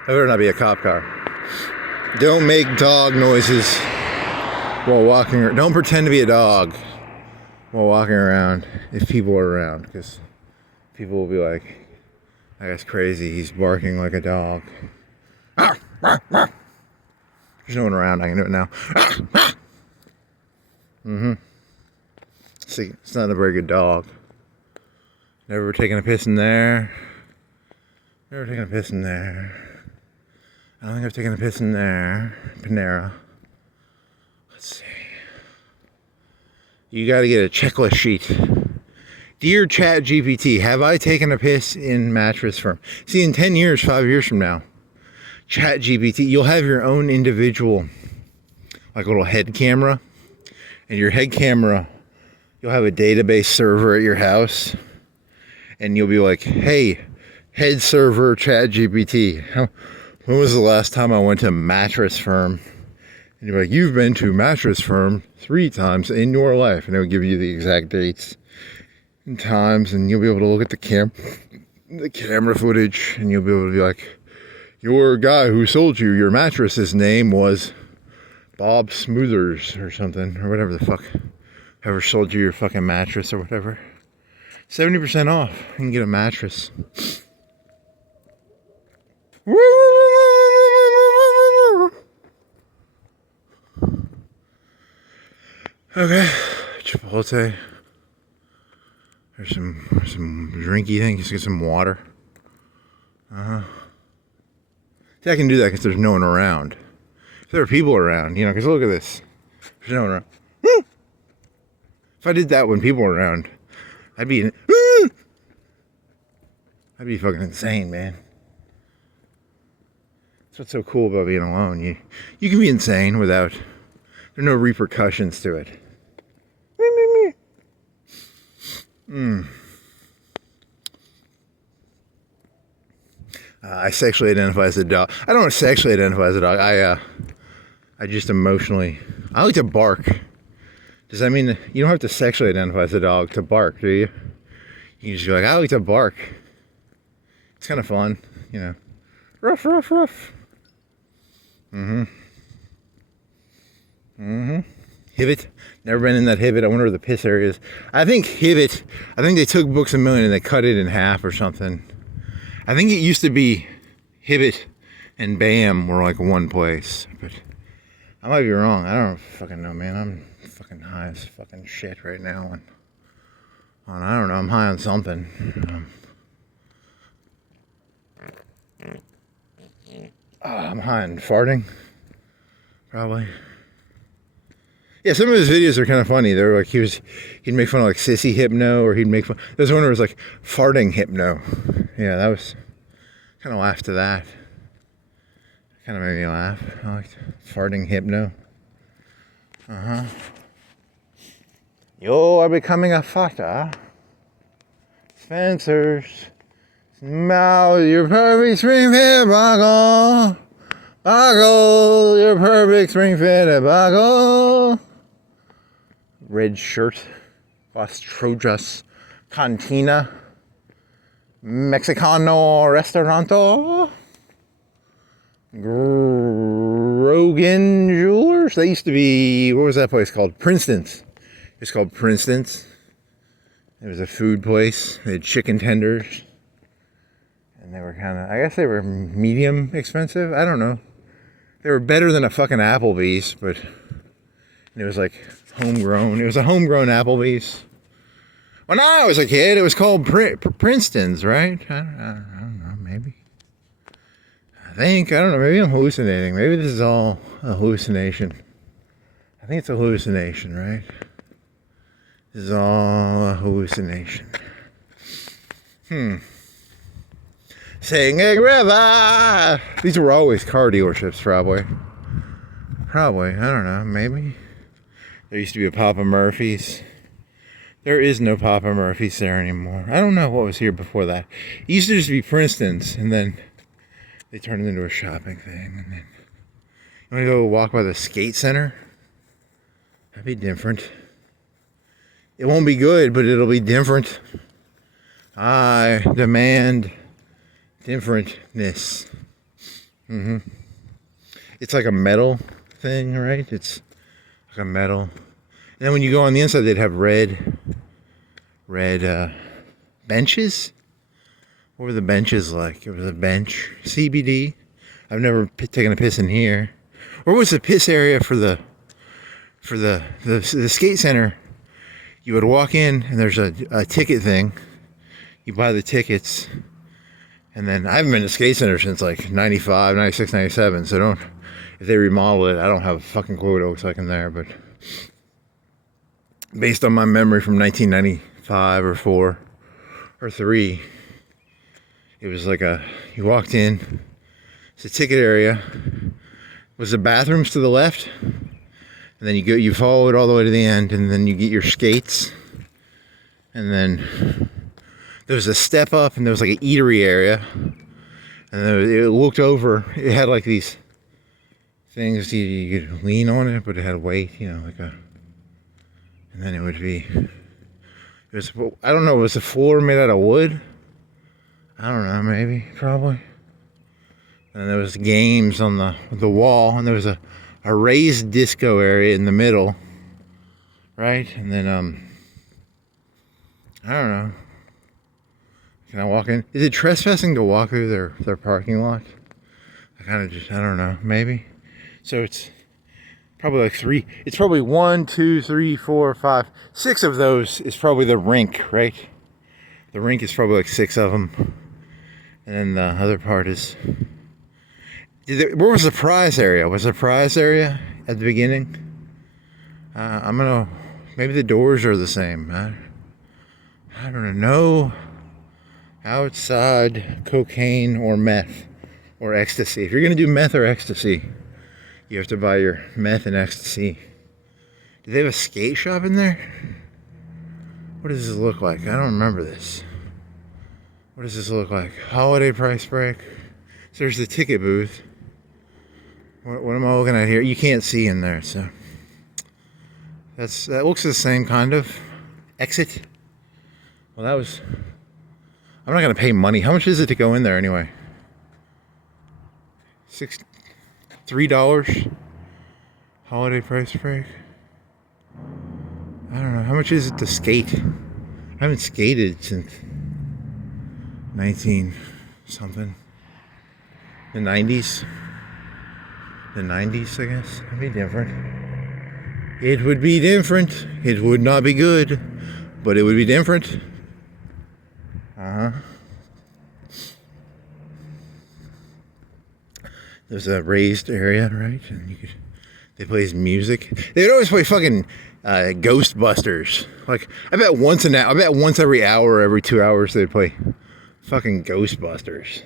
better not be a cop car. Don't make dog noises while walking. Don't pretend to be a dog while walking around if people are around, because people will be like, that guy's crazy. He's barking like a dog. There's no one around. I can do it now. See, it's not a very good dog. Never taken a piss in there. Never taken a piss in there. I don't think I've taken a piss in there. Panera. Let's see. You got to get a checklist sheet. Dear ChatGPT, have I taken a piss in Mattress Firm? See, in 10 years, 5 years from now, ChatGPT, you'll have your own individual, like little head camera. And your head camera, you'll have a database server at your house. And you'll be like, hey, head server ChatGPT, when was the last time I went to Mattress Firm? And you're like, you've been to Mattress Firm 3 times in your life. And it'll give you the exact dates and times. And you'll be able to look at the camera footage. And you'll be able to be like, your guy who sold you your mattress, his name was Bob Smoothers or something, or whatever the fuck. Whoever sold you your fucking mattress or whatever. 70% off. You can get a mattress. Okay. Chipotle. There's some drinky thing. Just get some water. See, I can do that because there's no one around. If there are people around, you know, because look at this. There's no one around. If I did that when people were around, I'd be fucking insane, man. That's what's so cool about being alone. You can be insane without, there are no repercussions to it. I sexually identify as a dog. I don't sexually identify as a dog. I just emotionally, I like to bark. Does that mean you don't have to sexually identify as a dog to bark, do you? You can just be like, I like to bark. It's kind of fun, you know. Ruff, ruff, ruff. Hibbit. Never been in that Hibbit. I wonder where the piss area is. I think Hibbit, I think they took Books A Million and they cut it in half or something. I think it used to be Hibbit and BAM were like one place. But I might be wrong. I don't fucking know, man. I'm fucking high as fucking shit right now. On I don't know. I'm high on something. I'm high on farting. Probably. Yeah, some of his videos are kind of funny. They're like, he'd make fun of like sissy hypno, or he'd make fun. There's one where it was like farting hypno. Yeah, that was, kind of laughed at that. Kind of made me laugh. I liked farting hypno. You are becoming a farter. Spencer's. Now your perfect spring fit buckle. Buckle, your perfect spring fit buckle. Red shirt. Las Trojas Cantina. Mexicano Restauranto. Grogan Jewelers. They used to be, what was that place called? Princeton's. It's called Princeton's. It was a food place. They had chicken tenders. And they were kind of, I guess they were medium expensive. I don't know. They were better than a fucking Applebee's, but it was like homegrown. It was a homegrown Applebee's. When I was a kid, it was called Princeton's, right? I don't know, maybe. I don't know, maybe I'm hallucinating. Maybe this is all a hallucination. I think it's a hallucination, right? This is all a hallucination. Singing River. These were always car dealerships, probably. I don't know, maybe. There used to be a Papa Murphy's. There is no Papa Murphy's there anymore. I don't know what was here before that. It used to just be Princeton's, and then they turned it into a shopping thing. And then you want to go walk by the skate center? That'd be different. It won't be good, but it'll be different. I demand differentness. It's like a metal thing, right? It's like a metal. And then when you go on the inside, they'd have red benches. What were the benches like? It was a bench. CBD. I've never taken a piss in here. Where was the piss area for the skate center? You would walk in and there's a ticket thing. You buy the tickets. And then I haven't been to skate center since like 95, 96, 97. So if they remodel it, I don't have a fucking clue what it looks like in there. But based on my memory from 1995 or 4 or 3, it was like you walked in, it's a ticket area. Was the bathrooms to the left? And then you follow it all the way to the end, and then you get your skates. And then there was a step up, and there was like an eatery area. And it looked over, it had like these things you could lean on it, but it had weight, you know, and then it was, I don't know, was the floor made out of wood? I don't know, maybe, probably. And there was games on the wall, and there was a raised disco area in the middle, right? And then, I don't know. Can I walk in? Is it trespassing to walk through their parking lot? I don't know, maybe. So it's probably like 3. It's probably 1, 2, 3, 4, 5, 6 of those is probably the rink, right? The rink is probably like 6 of them. And then the other part is... Where was the prize area? Was the prize area at the beginning? I'm gonna... Maybe the doors are the same. I don't know. Outside cocaine or meth or ecstasy. If you're gonna do meth or ecstasy, you have to buy your meth and ecstasy. Do they have a skate shop in there? What does this look like? I don't remember this. What does this look like? Holiday price break. So there's the ticket booth. What am I looking at here? You can't see in there, so that looks the same kind of. Exit. Well, that was. I'm not gonna pay money. How much is it to go in there anyway? $3. Holiday price break. I don't know. How much is it to skate? I haven't skated since 19 something. The 90s. The 90s, I guess. It'd be different. It would be different. It would not be good, but it would be different. There's a raised area, right? And they play music. They would always play fucking Ghostbusters. Like I bet once every hour, or every 2 hours, they'd play fucking Ghostbusters.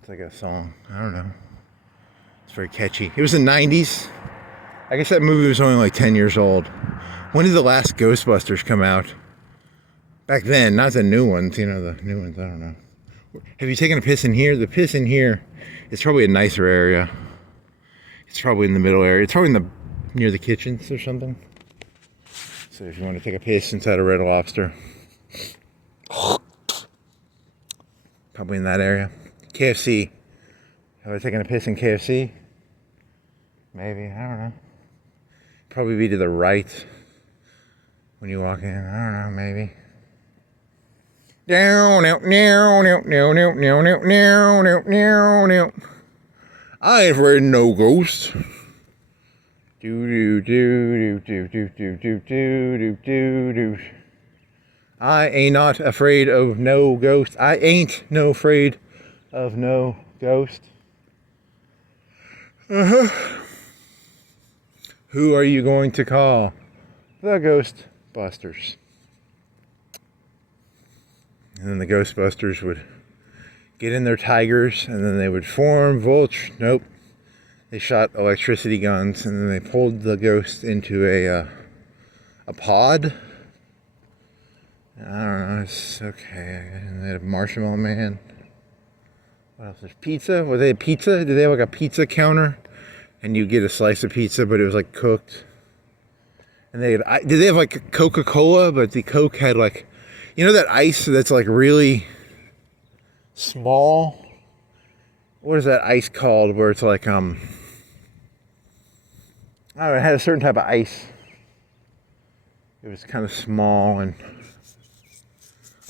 It's like a song. I don't know. It's very catchy. It was the 90s. I guess that movie was only like 10 years old. When did the last Ghostbusters come out? Back then, not the new ones. You know, the new ones, I don't know. Have you taken a piss in here? The piss in here is probably a nicer area. It's probably in the middle area. It's probably near the kitchens or something. So if you want to take a piss inside a Red Lobster. Probably in that area. KFC. Have I taken a piss in KFC? Maybe, I don't know. Probably be to the right when you walk in. I don't know, maybe. I ain't afraid of no ghosts. I ain't not afraid of no ghost. I ain't no afraid of no ghost. Who are you going to call? The Ghostbusters. And then the Ghostbusters would get in their tigers, and then they would form Nope. They shot electricity guns, and then they pulled the ghost into a pod. I don't know. It's okay. And they had a Marshmallow Man. What else? There's pizza. Were they pizza? Did they have like a pizza counter? And you get a slice of pizza, but it was like cooked. And did they have like Coca-Cola? But the Coke had like, you know that ice that's like really small? What is that ice called? Where it's like I don't know, it had a certain type of ice. It was kind of small, and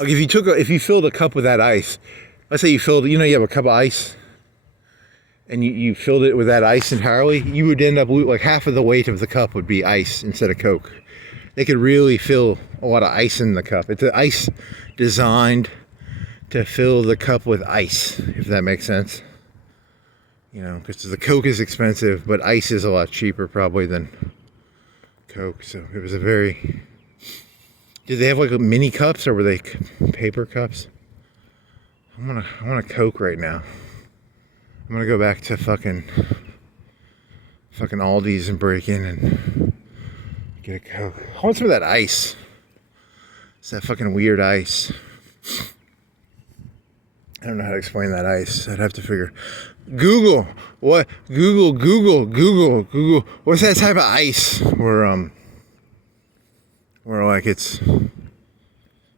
like if you filled a cup with that ice, let's say you have a cup of ice, and you filled it with that ice entirely, you would end up like half of the weight of the cup would be ice instead of Coke. They could really fill a lot of ice in the cup. It's an ice designed to fill the cup with ice, if that makes sense. You know, because the Coke is expensive, but ice is a lot cheaper probably than Coke. So it was a very... Did they have like mini cups, or were they paper cups? I want a Coke right now. I'm gonna go back to fucking Aldi's and break in and get a Coke. I want some of that ice. It's that fucking weird ice. I don't know how to explain that ice. I'd have to figure. Google. What? Google. What's that type of ice? Where like it's...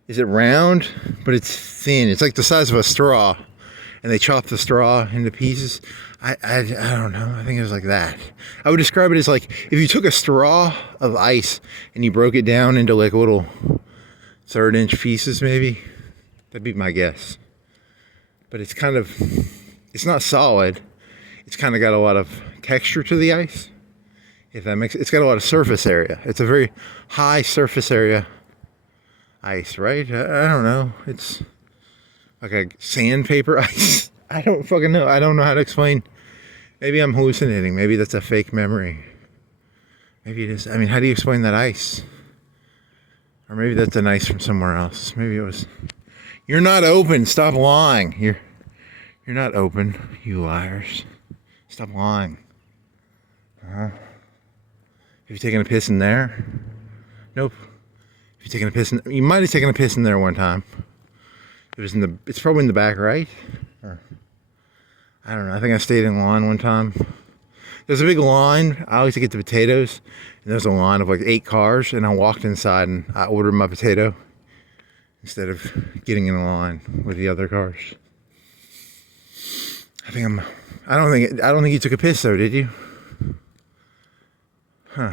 Is it round? But it's thin. It's like the size of a straw. And they chop the straw into pieces. I don't know. I think it was like that. I would describe it as like if you took a straw of ice and you broke it down into like little 1/3-inch pieces, maybe. That'd be my guess. But it's not solid. It's kind of got a lot of texture to the ice. If that makes it. It's got a lot of surface area. It's a very high surface area ice, right? I don't know. It's like a sandpaper ice. I don't fucking know. I don't know how to explain. Maybe I'm hallucinating. Maybe that's a fake memory. Maybe it is. I mean, how do you explain that ice? Or maybe that's an ice from somewhere else. Maybe it was. You're not open. Stop lying. You're not open. You liars. Stop lying. Have you taken a piss in there? Nope. Have you taken a piss in? You might have taken a piss in there one time. It was in the. It's probably in the back right. Or, I don't know. I think I stayed in line one time. There's a big line. I always get the potatoes, and there's a line of like 8 cars, and I walked inside and I ordered my potato instead of getting in a line with the other cars. I don't think you took a piss though, did you? Huh.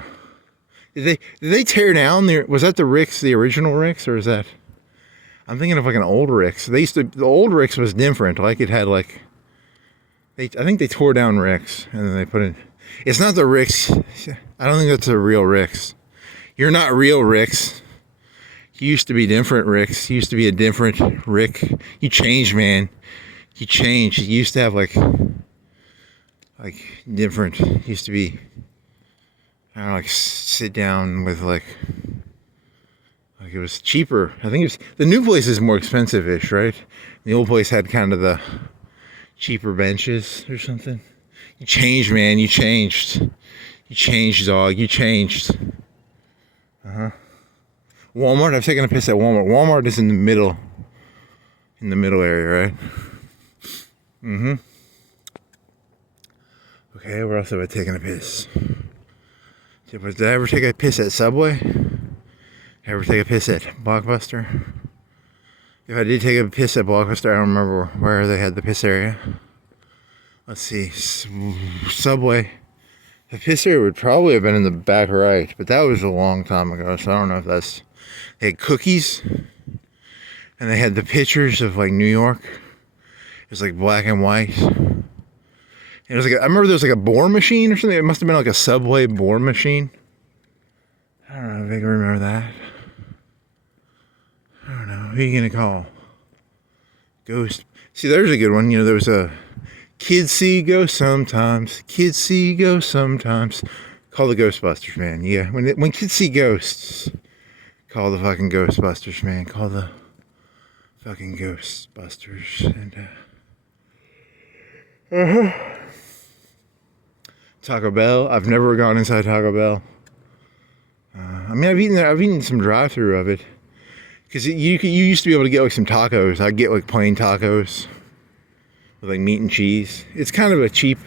Did they tear down was that the Rick's, the original Rick's, or is that? I'm thinking of like an old Rick's. The old Rick's was different. Like it had like, I think they tore down Rick's and then they put in. It's not the Rick's. I don't think that's the real Rick's. You're not real Rick's. You used to be different Rick's. You used to be a different Rick. You changed, man. You changed. You used to have like different. Used to be. I don't know, like sit down with like it was cheaper. I think the new place is more expensive-ish, right? The old place had kind of the cheaper benches or something. You changed, man. You changed. You changed, dog. You changed. Walmart. I've taken a piss at Walmart. Walmart is in the middle area, right? Okay, where else have I taken a piss? Did I ever take a piss at Subway? Ever take a piss at Blockbuster? If I did take a piss at Blockbuster, I don't remember where they had the piss area. Let's see. Subway. The piss area would probably have been in the back right, but that was a long time ago, so I don't know if that's... They had cookies, and they had the pictures of, like, New York. It was, like, black and white. It was like I remember there was like a bore machine or something. It must have been like a Subway bore machine. I don't know if I can remember that. I don't know. Who are you gonna call? Ghost. See, there's a good one. You know, there was a kids see ghosts sometimes. Kids see ghosts sometimes. Call the Ghostbusters, man. Yeah, when kids see ghosts, call the fucking Ghostbusters, man. Call the fucking Ghostbusters and. Taco Bell. I've never gone inside Taco Bell. I mean, I've eaten some drive-through of it. Because you used to be able to get like some tacos. I'd get like plain tacos with like meat and cheese. It's kind of a cheap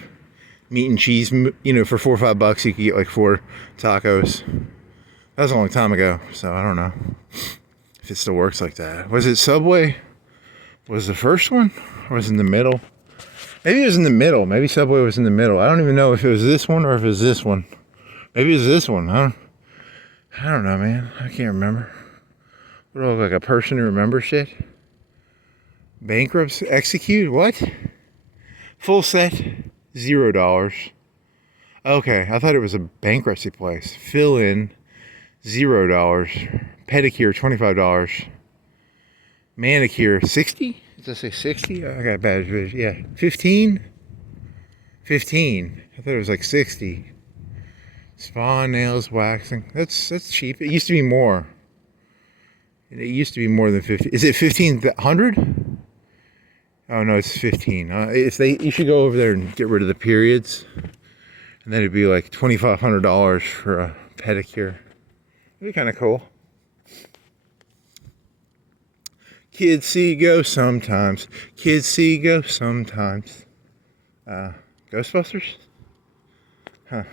meat and cheese. You know, for $4 or $5, you could get like 4 tacos. That was a long time ago, so I don't know if it still works like that. Was it Subway? Was the first one, or was it in the middle? Maybe it was in the middle. Maybe Subway was in the middle. I don't even know if it was this one or if it was this one. Maybe it was this one. I don't know, man. I can't remember. What do I look like, a person who remembers shit? Bankruptcy? Execute? What? Full set? $0. Okay, I thought it was a bankruptcy place. Fill in, $0. Pedicure, $25. Manicure, $60? Did I say 60? I got bad vision. Yeah. 15? 15. I thought it was like 60. Spa, nails, waxing. That's cheap. It used to be more. It used to be more than 50. Is it 1,500? Oh no, it's 15. You should go over there and get rid of the periods, and then it'd be like $2,500 for a pedicure. It'd be kind of cool. Kids see ghosts sometimes. Kids see ghosts sometimes. Ghostbusters? Huh.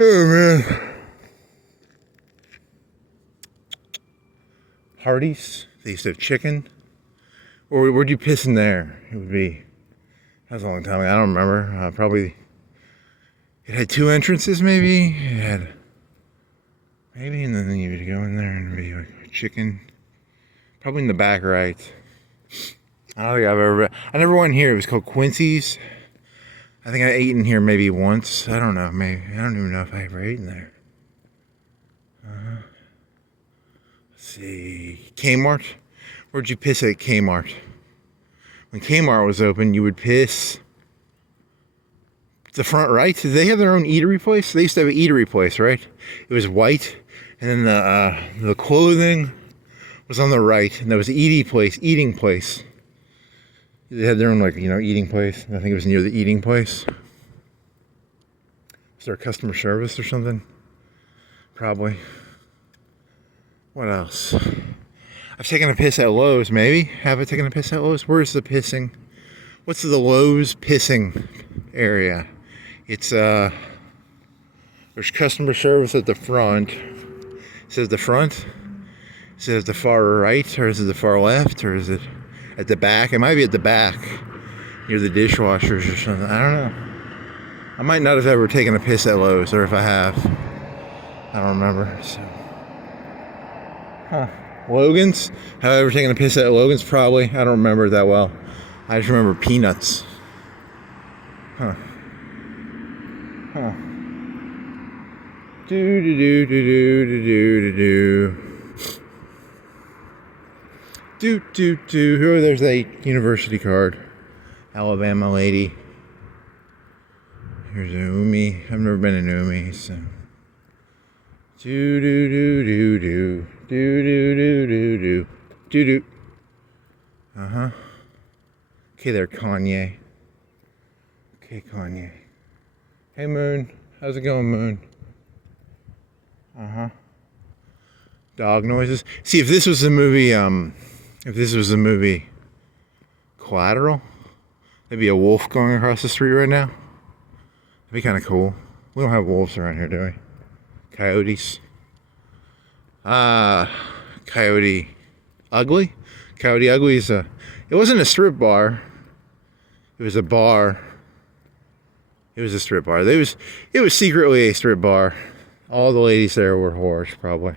Oh, man. Parties. They used to have chicken. Or where'd you piss in there? It would be... That was a long time ago. I don't remember. Probably... It had 2 entrances, maybe? It had... Maybe, and then you would go in there and be like chicken... Probably in the back right. I don't think I've ever... I never went here. It was called Quincy's. I think I ate in here maybe once. I don't know. Maybe. I don't even know if I ever ate in there. see, Kmart. Where'd you piss at Kmart? When Kmart was open, you would piss the front right. Did they have their own eatery place? They used to have an eatery place, right? It was white, and then the clothing was on the right, and there was an eating place. They had their own, like, eating place. I think it was near the eating place. Was there customer service or something? Probably. What else? I've taken a piss at Lowe's, maybe. Have I taken a piss at Lowe's? Where's the pissing? What's the Lowe's pissing area? It's, there's customer service at the front. It says the front. It says the far right, or is it the far left, or is it at the back? It might be at the back, near the dishwashers or something. I don't know. I might not have ever taken a piss at Lowe's, or if I have, I don't remember. So, Logan's? Have I ever taken a piss at Logan's? Probably. I don't remember it that well. I just remember Peanuts. Do do do do do do do do do do. Oh, there's a university card. Alabama lady. Here's a Umi. I've never been in Umi, so. Do do do do do do do do do do do do. Okay, there, Kanye. Okay, Kanye. Hey, Moon. How's it going, Moon? Dog noises. See, if this was the movie, Collateral, there'd be a wolf going across the street right now. That'd be kind of cool. We don't have wolves around here, do we? Coyotes. Coyote Ugly. Coyote Ugly is it wasn't a strip bar. It was a bar. It was a strip bar. It was secretly a strip bar. All the ladies there were whores, probably.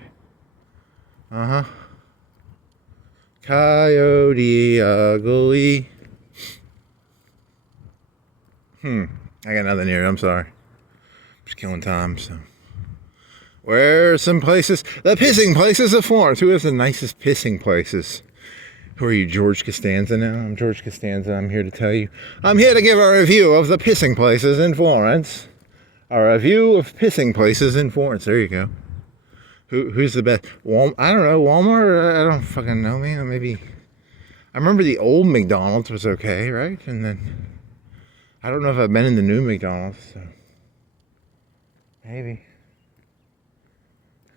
Coyote Ugly. I got nothing here. I'm sorry. Just killing time, so. Where are some places? The pissing places of Florence. Who has the nicest pissing places? Who are you, George Costanza now? I'm George Costanza. I'm here to tell you. I'm here to give a review of the pissing places in Florence. A review of pissing places in Florence. There you go. Who's the best? I don't know. Walmart? I don't fucking know, man. Maybe. I remember the old McDonald's was okay, right? And then I don't know if I've been in the new McDonald's. So maybe.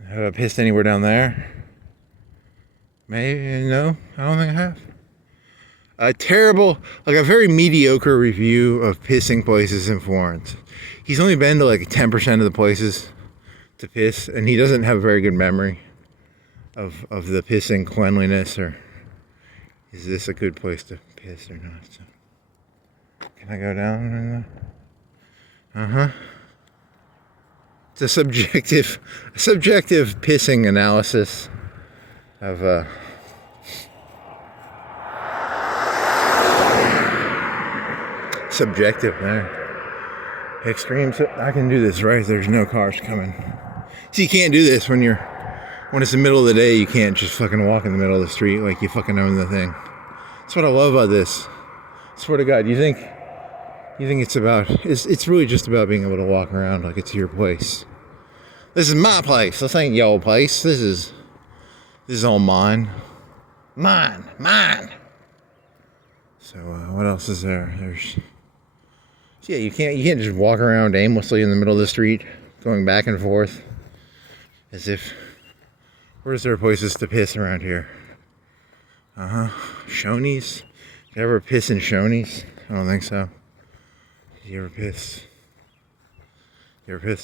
Have I pissed anywhere down there? Maybe, no, I don't think I have. A very mediocre review of pissing places in Florence. He's only been to like 10% of the places to piss, and he doesn't have a very good memory of the pissing cleanliness, or is this a good place to piss or not. So, can I go down? It's a subjective pissing analysis of subjective there. Extreme. I can do this, right? There's no cars coming. So you can't do this when it's the middle of the day. You can't just fucking walk in the middle of the street like you fucking own the thing. That's what I love about this. I swear to God, you think it's really just about being able to walk around like it's your place. This is my place. This ain't your place. This is all mine. Mine. So what else is there? Yeah, you can't just walk around aimlessly in the middle of the street, going back and forth, as if. Where's there places to piss around here? Shoney's. Did you ever piss in Shoney's? I don't think so. Did you ever piss?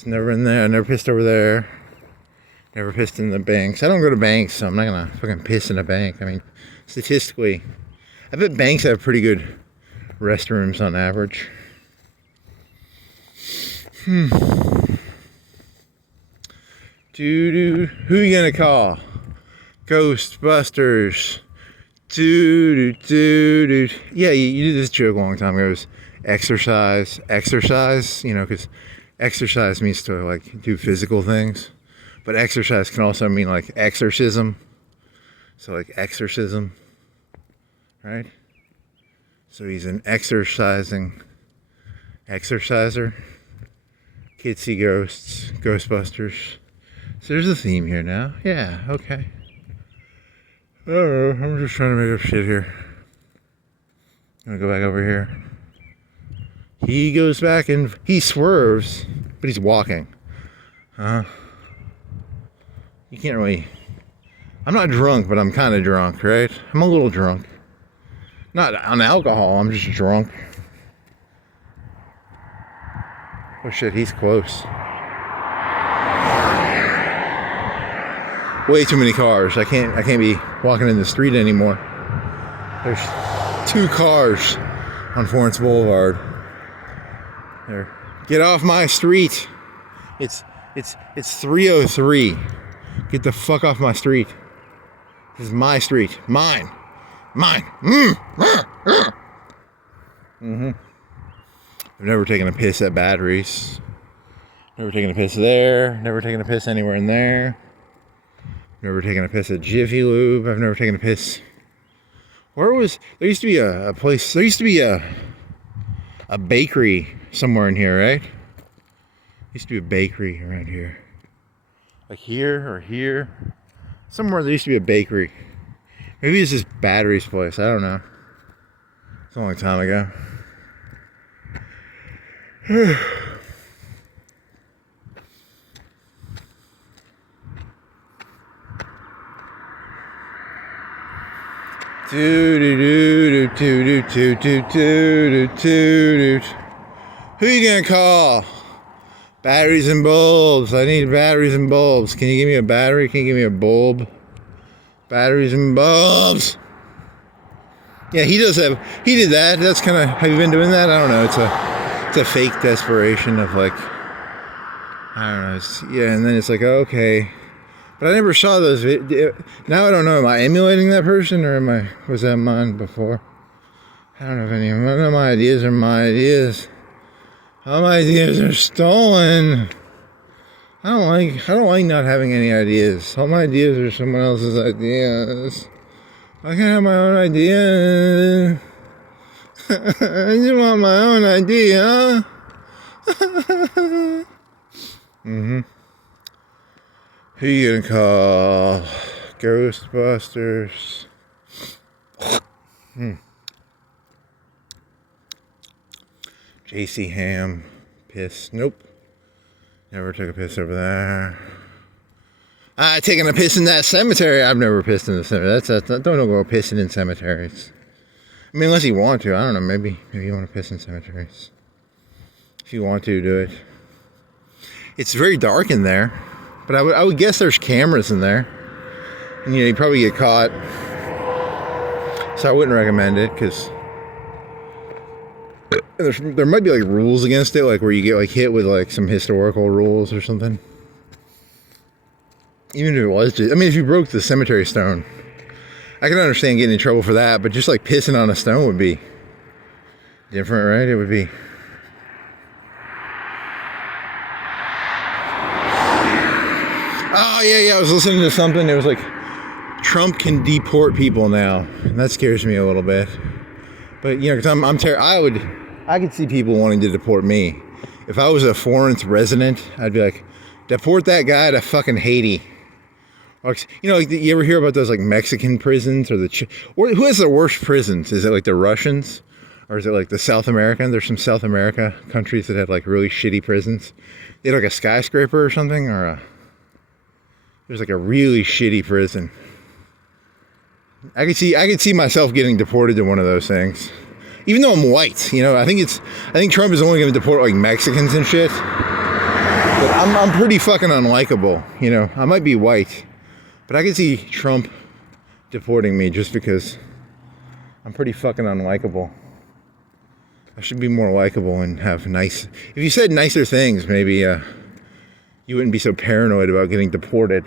Never in there. I never pissed over there. Never pissed in the banks. I don't go to banks, so I'm not gonna fucking piss in a bank. I mean, statistically, I bet banks have pretty good restrooms on average. Who you gonna call? Ghostbusters. Yeah, you did this joke a long time ago. It was exercise, because exercise means to like do physical things, but exercise can also mean like exorcism. So like exorcism, right? So he's an exorciser. Kids see ghosts, Ghostbusters. So there's a theme here now. Yeah, okay. I don't know, I'm just trying to make up shit here. I'm gonna go back over here. He goes back and he swerves, but he's walking. You can't really... I'm not drunk, but I'm kind of drunk, right? I'm a little drunk. Not on alcohol, I'm just drunk. Oh shit, he's close. Way too many cars. I can't be walking in the street anymore. There's 2 cars on Florence Boulevard. There. Get off my street. It's 303. Get the fuck off my street. This is my street. Mine. I've never taken a piss at Batteries. Never taken a piss there. Never taken a piss anywhere in there. Never taken a piss at Jiffy Lube. I've never taken a piss. There used to be a place, there used to be a bakery somewhere in here, right? Used to be a bakery around here. Like here or here. Somewhere there used to be a bakery. Maybe it's just Batteries place, I don't know. It's a long time ago. Who you gonna call? Batteries and bulbs. I need batteries and bulbs. Can you give me a battery? Can you give me a bulb? Batteries and bulbs. Yeah, he did that. That's kind of, have you been doing that? I don't know. It's a fake desperation of like, I don't know. Yeah, and then it's like, okay. But I never saw those now I don't know, am I emulating that person or was that mine before? I don't know if any of my ideas are my ideas. All my ideas are stolen. I don't like not having any ideas. All my ideas are someone else's ideas. I can't have my own idea. I just want my own idea. Who you gonna call? Ghostbusters. JC Ham. Piss. Nope. Never took a piss over there. Taking a piss in that cemetery. I've never pissed in the cemetery. Don't go pissing in cemeteries. I mean, unless you want to. I don't know. Maybe you want to piss in cemeteries. If you want to, do it. It's very dark in there. But I would guess there's cameras in there. And you probably get caught. So I wouldn't recommend it, because there might be like rules against it, like where you get like hit with like some historical rules or something. Even if it was just, I mean, if you broke the cemetery stone, I can understand getting in trouble for that, but just like pissing on a stone would be different, right? It would be. Oh, yeah, I was listening to something. It was like, Trump can deport people now. And that scares me a little bit. But, you know, because I could see people wanting to deport me. If I was a foreign resident, I'd be like, deport that guy to fucking Haiti. Or, you know, like, you ever hear about those, like, Mexican prisons? Or who has the worst prisons? Is it, like, the Russians? Or is it, like, the South American? There's some South America countries that have, like, really shitty prisons. They had, like, a skyscraper or something? There's like a really shitty prison. I could see myself getting deported to one of those things. Even though I'm white, you know, I think Trump is only going to deport like Mexicans and shit. But I'm pretty fucking unlikable, you know. I might be white, but I could see Trump deporting me just because I'm pretty fucking unlikable. I should be more likable and have nice. If you said nicer things, maybe you wouldn't be so paranoid about getting deported.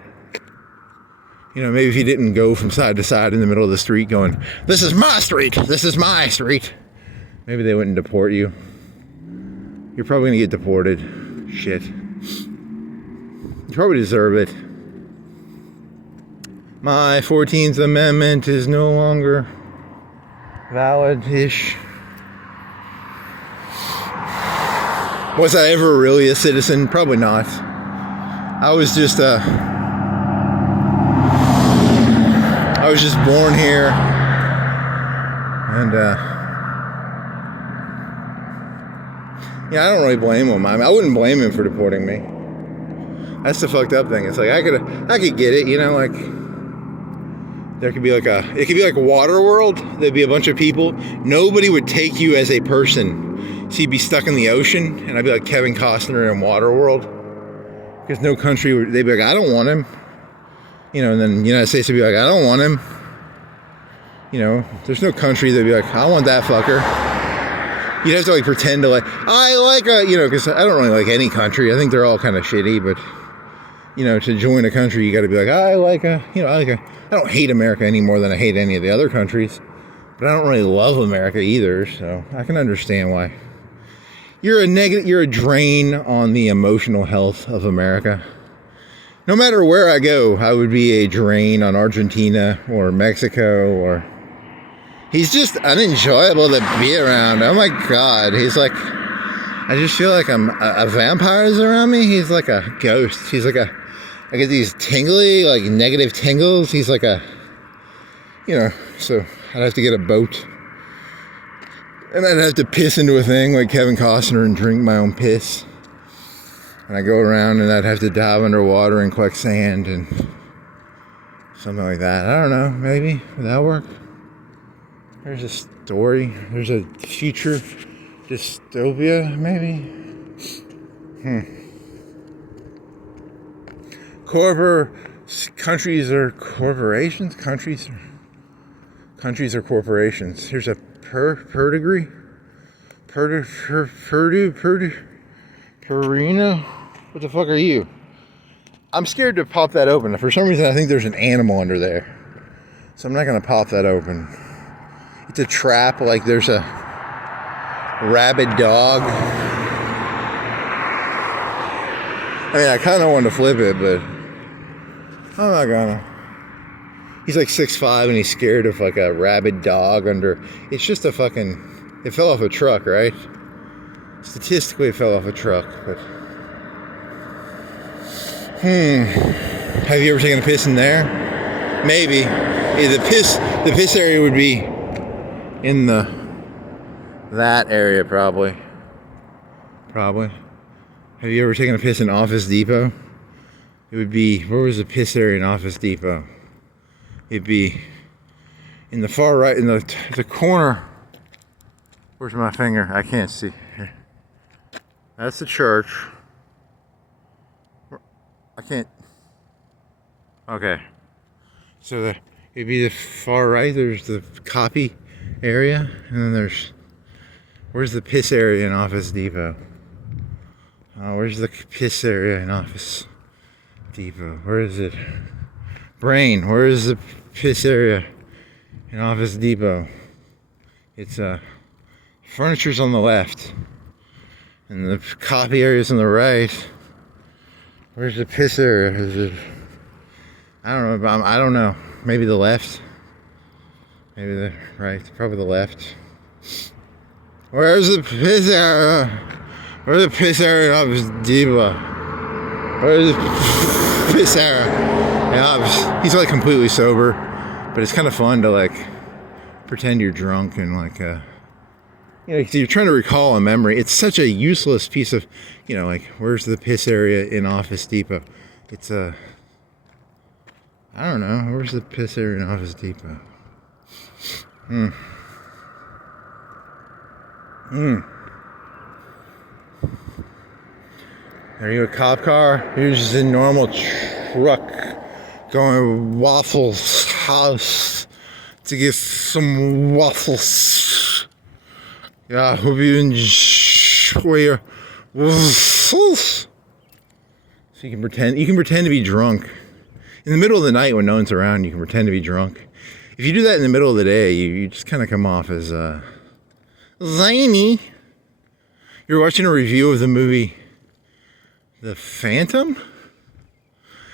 You know, maybe if you didn't go from side to side in the middle of the street going, this is my street, this is my street. Maybe they wouldn't deport you. You're probably going to get deported. Shit. You probably deserve it. My 14th Amendment is no longer valid-ish. Was I ever really a citizen? Probably not. I was just born here, and yeah, I don't really blame him. I mean, I wouldn't blame him for deporting me. That's the fucked up thing. It's like I could get it, you know, like there could be like it could be like Waterworld. There'd be a bunch of people. Nobody would take you as a person. So you'd be stuck in the ocean, and I'd be like Kevin Costner in Waterworld. Because no country would, they'd be like, I don't want him. You know, and then the United States would be like, I don't want him. You know, there's no country that'd be like, I want that fucker. You'd have to like pretend to like, I like you know, because I don't really like any country. I think they're all kind of shitty, but you know, to join a country, you got to be like, I don't hate America any more than I hate any of the other countries, but I don't really love America either. So I can understand why. You're a drain on the emotional health of America. No matter where I go, I would be a drain on Argentina or Mexico, or he's just unenjoyable to be around. Oh my God. He's like, I just feel like I'm a vampire's around me. He's like a ghost. He's like I get these tingly, like negative tingles. He's like you know, so I'd have to get a boat. And I'd have to piss into a thing like Kevin Costner and drink my own piss. And I go around and I'd have to dive underwater and collect sand and something like that. I don't know, maybe. Would that work? There's a story. There's a future dystopia, maybe. Countries are corporations? Countries are corporations. Here's a Perdigee? Purina? What the fuck are you? I'm scared to pop that open. For some reason, I think there's an animal under there. So I'm not going to pop that open. It's a trap, like there's a rabid dog. I mean, I kind of wanted to flip it, but I'm not gonna. He's like 6'5" and he's scared of like a rabid dog under. It's just a fucking. It fell off a truck, right? Statistically, it fell off a truck, but. Have you ever taken a piss in there? Maybe. Yeah, the piss area would be in that area, probably. Have you ever taken a piss in Office Depot? It would be, where was the piss area in Office Depot? It'd be in the far right, in the corner. Where's my finger? I can't see. Here. That's the church. I can't. Okay. So it'd be the far right. There's the copy area, and then where's the piss area in Office Depot? Where's the piss area in Office Depot? Where is it? Brain. Where is the piss area in Office Depot? It's furniture's on the left, and the copy area's on the right. Where's the piss area? Is it? I don't know. I don't know. Maybe the left. Maybe the right. Probably the left. Where's the piss area? Where's the piss area in Office Depot? Where's the piss area? Yeah, he's like completely sober, but it's kind of fun to like pretend you're drunk and like you know, you're trying to recall a memory. It's such a useless piece of, you know, like where's the piss area in Office Depot? It's I don't know. Where's the piss area in Office Depot? There you go, cop car. Here's just a normal truck going to Waffles House to get some waffles. Yeah, hope you enjoy your waffles. So you can pretend to be drunk. In the middle of the night when no one's around, you can pretend to be drunk. If you do that in the middle of the day, you just kind of come off as zany. You were watching a review of the movie The Phantom?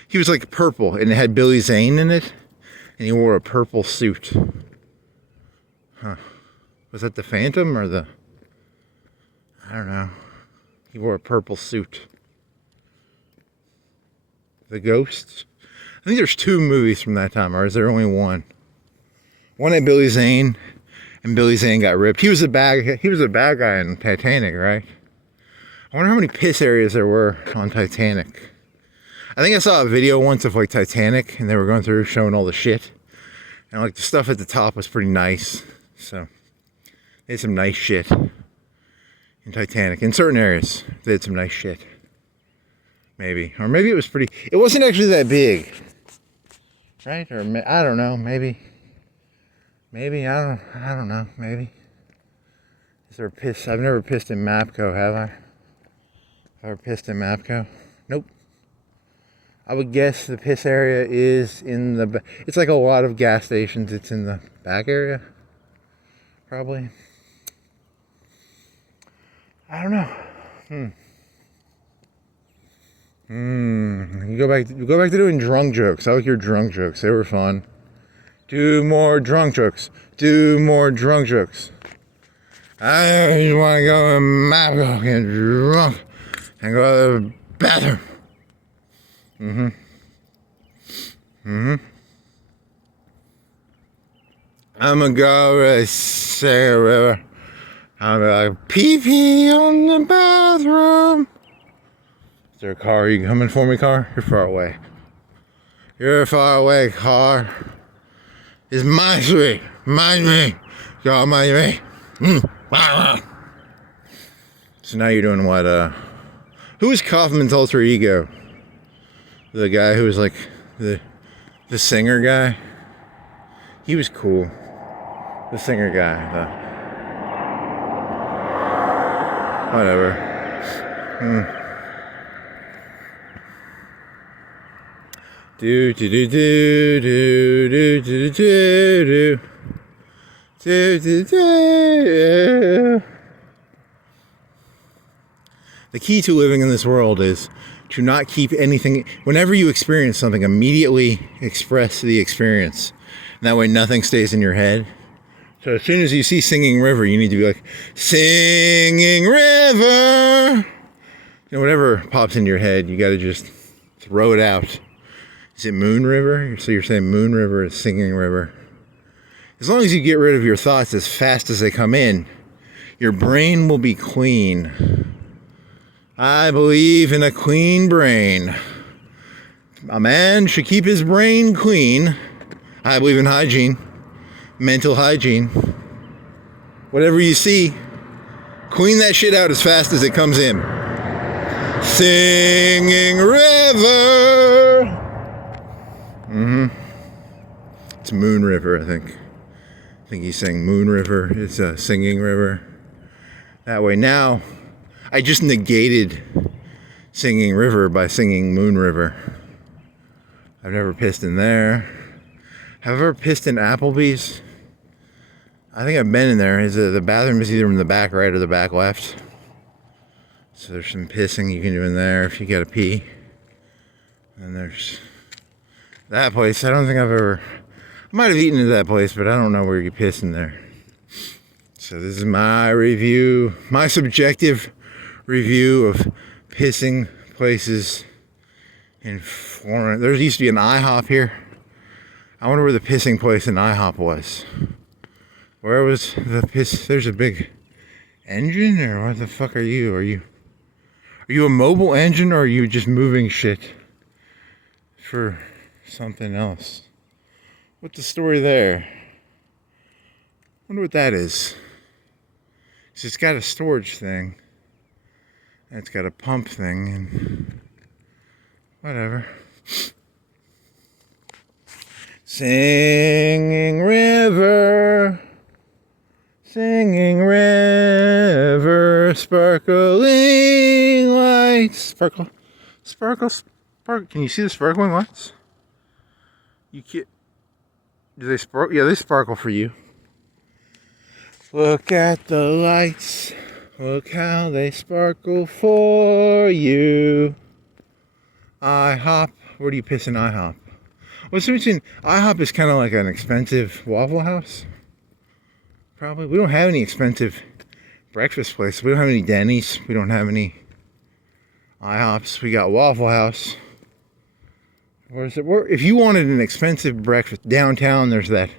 He was like purple and it had Billy Zane in it. And he wore a purple suit. Huh. Was that the Phantom or the... I don't know. He wore a purple suit. The Ghost? I think there's 2 movies from that time, or is there only one? One at Billy Zane, and Billy Zane got ripped. He was a bad guy in Titanic, right? I wonder how many piss areas there were on Titanic. I think I saw a video once of like Titanic, and they were going through showing all the shit. And like the stuff at the top was pretty nice. So they had some nice shit in Titanic. In certain areas, they had some nice shit. Maybe. Or maybe it was pretty... It wasn't actually that big. Right? Or I don't know. Maybe. Maybe. I don't know. Maybe. Is there a piss? I've never pissed in Mapco, have I? Have I ever pissed in Mapco? Nope. I would guess the piss area is in the... It's like a lot of gas stations. It's in the back area. Probably. I don't know. You go back to doing drunk jokes. I like your drunk jokes. They were fun. Do more drunk jokes. Do more drunk jokes. I just want to go and Mapco, get drunk, and go to the bathroom. I'm gonna go to Sarah River. I'm gonna like pee on the bathroom. Is there a car? Are you coming for me, car? You're far away. You're far away, car. It's my street. Mind me. Y'all mind me. So now you're doing what? Who was Kaufman's alter ego? The guy who was like the singer guy. He was cool. The singer guy. Whatever. Do do do do do do do do do do do. The key to living in this world is to not keep anything. Whenever you experience something, immediately express the experience. And that way nothing stays in your head. So as soon as you see Singing River, you need to be like, Singing River. You know, whatever pops into your head, you got to just throw it out. Is it Moon River? So you're saying Moon River is Singing River. As long as you get rid of your thoughts as fast as they come in, your brain will be clean. I believe in a clean brain. A man should keep his brain clean. I believe in hygiene. Mental hygiene. Whatever you see, clean that shit out as fast as it comes in. Singing River. It's Moon River, I think. I think he's saying Moon River. It's a Singing River. That way now, I just negated Singing River by singing Moon River. I've never pissed in there. Have I ever pissed in Applebee's? I think I've been in there. The bathroom is either in the back right or the back left. So there's some pissing you can do in there if you gotta pee. And there's that place. I don't think I've ever... I might have eaten at that place, but I don't know where you piss in there. So this is my review, my subjective review of pissing places in Florence. There used to be an IHOP here. I wonder where the pissing place in IHOP was. Where was the piss? There's a big engine, or what the fuck are you? Are you a mobile engine, or are you just moving shit for something else? What's the story there? Wonder what that is. 'Cause it's got a storage thing. And it's got a pump thing and whatever. Singing River, Singing River, sparkling lights. Sparkle, sparkle, sparkle. Can you see the sparkling lights? You can't. Do they sparkle? Yeah, they sparkle for you. Look at the lights. Look how they sparkle for you. IHOP. Where do you piss in IHOP? What's the reason? IHOP is kind of like an expensive Waffle House. Probably. We don't have any expensive breakfast places. We don't have any Denny's. We don't have any IHOPs. We got Waffle House. Where's it? If you wanted an expensive breakfast downtown, there's that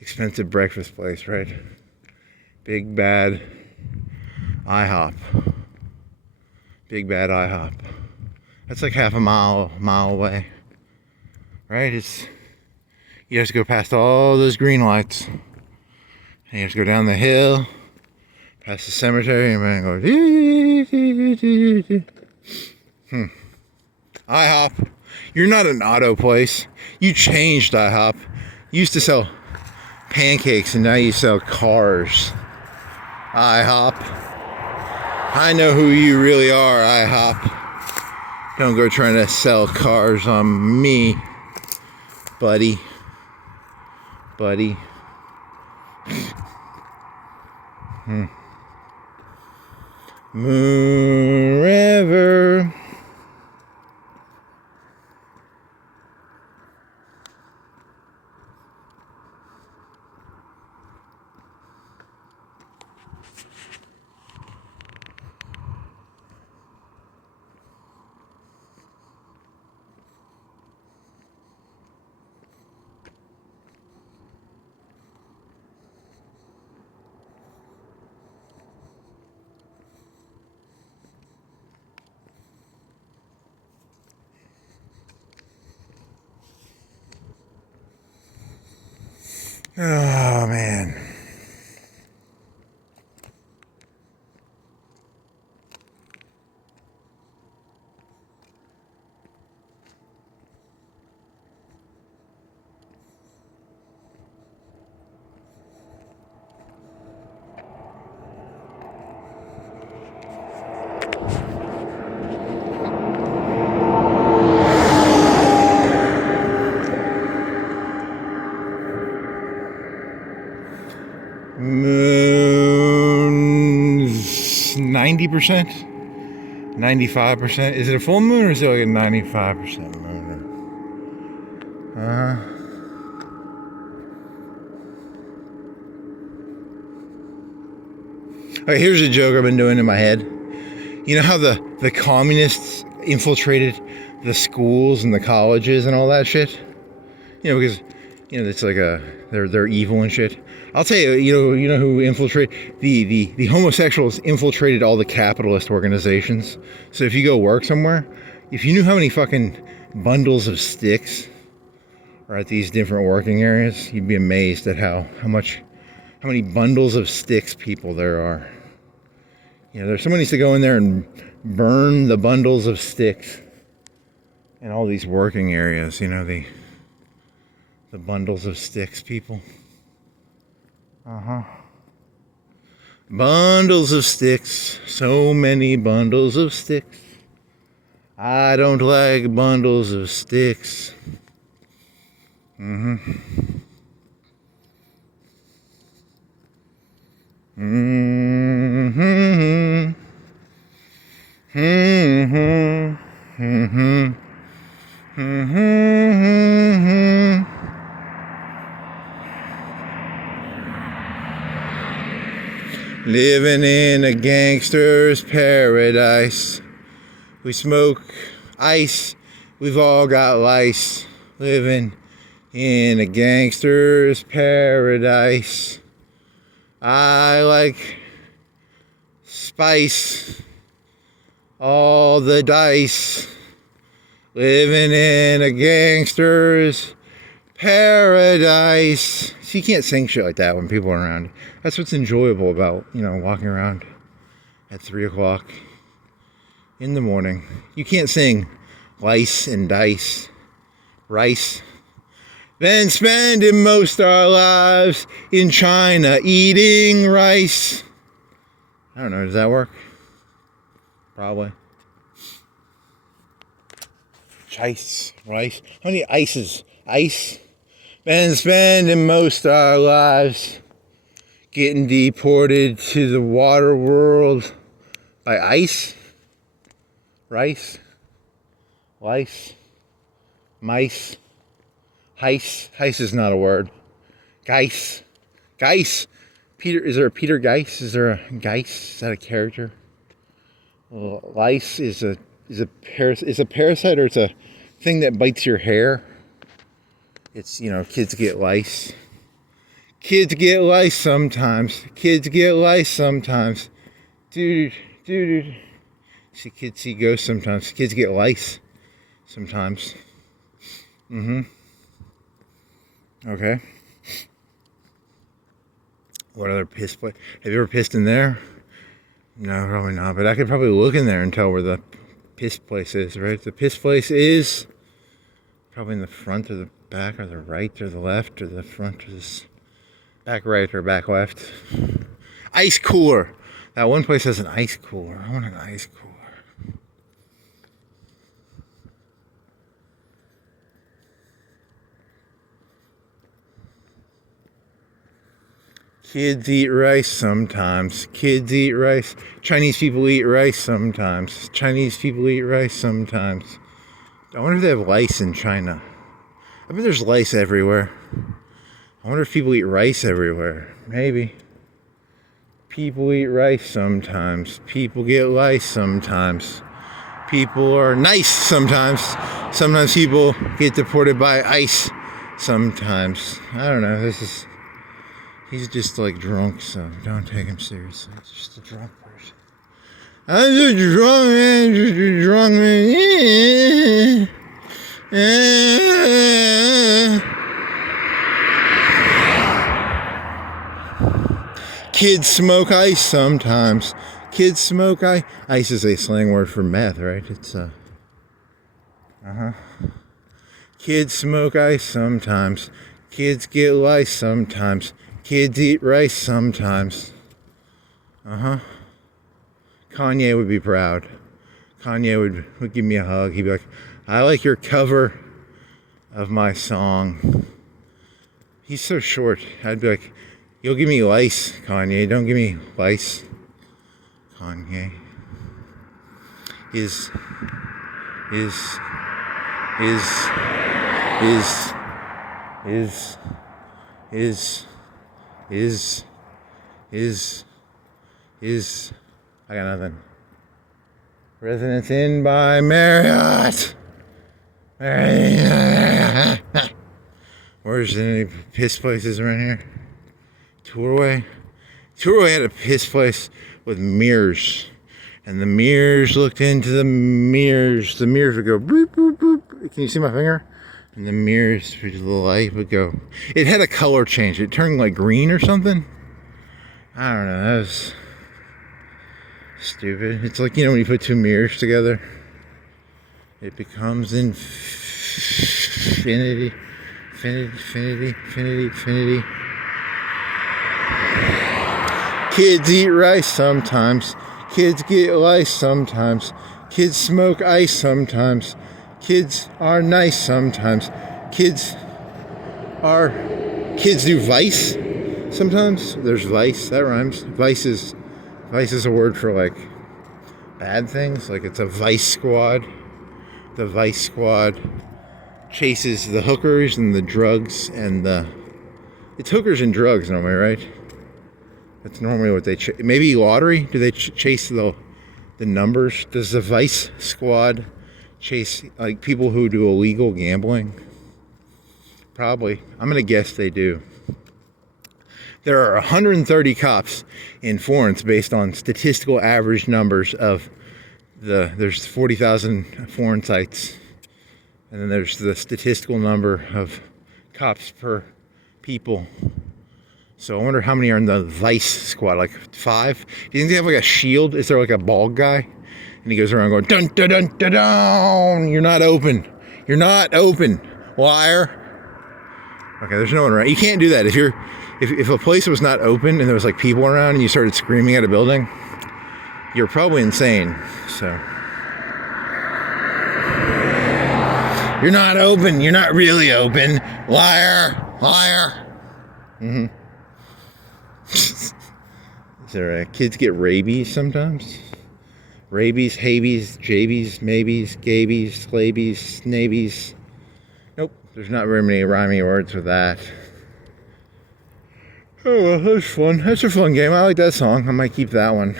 expensive breakfast place, right? Big Bad IHOP. Big Bad IHOP. That's like half a mile away, right? You have to go past all those green lights, and you have to go down the hill, past the cemetery, and then go. IHOP. You're not an auto place. You changed IHOP. You used to sell pancakes, and now you sell cars. IHOP. I know who you really are, IHOP. Don't go trying to sell cars on me, buddy. Moon River. Oh, man. Moon's 90%, 95%. Is it a full moon or is it like a 95% moon? Alright, here's a joke I've been doing in my head. You know how the communists infiltrated the schools and the colleges and all that shit? You know, because it's like they're evil and shit. I'll tell you, you know who infiltrated the homosexuals infiltrated all the capitalist organizations. So if you go work somewhere, if you knew how many fucking bundles of sticks are at these different working areas, you'd be amazed at how many bundles of sticks people there are. There's someone needs to go in there and burn the bundles of sticks in all these working areas. The bundles of sticks, people. Bundles of sticks. So many bundles of sticks. I don't like bundles of sticks. Living in a gangster's paradise. We smoke ice. We've all got lice. Living in a gangster's paradise. I like spice. All the dice. Living in a gangster's paradise. So you can't sing shit like that when people are around. That's what's enjoyable about, walking around at 3 o'clock in the morning. You can't sing lice and dice, rice. Been spending most our lives in China eating rice. I don't know, does that work? Probably. Rice. How many ices? Ice. Been spending most our lives getting deported to the water world by ice, rice, lice, mice, Heis is not a word. Geis. Peter, is there a Peter Geis? Is there a Geis? Is that a character? Well, lice is a parasite, or it's a thing that bites your hair. It's, kids get lice. Kids get lice sometimes. Dude. See kids see ghosts sometimes. Kids get lice sometimes. Okay. What other piss place? Have you ever pissed in there? No, probably not. But I could probably look in there and tell where the piss place is, right? The piss place is probably in the front or the back or the right or the left or the front or the back right or back left. Ice cooler. That one place has an ice cooler. I want an ice cooler. Kids eat rice sometimes. Kids eat rice. Chinese people eat rice sometimes. Chinese people eat rice sometimes. I wonder if they have lice in China. I bet there's lice everywhere. I wonder if people eat rice everywhere. Maybe. People eat rice sometimes. People get lice sometimes. People are nice sometimes. Sometimes people get deported by ICE sometimes. I don't know. He's just like drunk, so don't take him seriously. He's just a drunk person. I'm just a drunk man, Kids smoke ice sometimes. Kids smoke ice. Ice is a slang word for meth, right? It's Kids smoke ice sometimes. Kids get lice sometimes. Kids eat rice sometimes. Kanye would be proud. Kanye would give me a hug. He'd be like, I like your cover of my song. He's so short. I'd be like, you'll give me lice, Kanye. Don't give me lice, Kanye. Is I got nothing. Residence Inn by Marriott. Where's any piss places around here? Tourway had a piss place with mirrors. And the mirrors looked into the mirrors. The mirrors would go boop, boop, boop. Can you see my finger? And the mirrors, the light would go. It had a color change. It turned like green or something. I don't know. That was stupid. It's like, when you put two mirrors together, it becomes infinity. Kids eat rice sometimes. Kids get lice sometimes. Kids smoke ice sometimes. Kids are nice sometimes. Kids do vice sometimes. There's vice, that rhymes. Vice is a word for like bad things. Like it's a vice squad. The vice squad chases the hookers and the drugs and it's hookers and drugs normally, right? That's normally what they maybe lottery. Do they chase the numbers? Does the vice squad chase like people who do illegal gambling? Probably. I'm gonna guess they do. There are 130 cops in Florence based on statistical average numbers of there's 40,000 Florentites, and then there's the statistical number of cops per people. So I wonder how many are in the vice squad, like 5? Do you think they have like a shield? Is there like a bald guy? And he goes around going, dun, dun, dun, dun, dun, you're not open. You're not open, liar. Okay, there's no one around. You can't do that. If a place was not open and there was like people around and you started screaming at a building, you're probably insane. So you're not open. You're not really open, liar. Is there kids get rabies sometimes? Rabies, habies, jabies, maybes, gabies, slabies, snabies. Nope. There's not very many rhyming words with that. Oh well, that's fun. That's a fun game. I like that song. I might keep that one.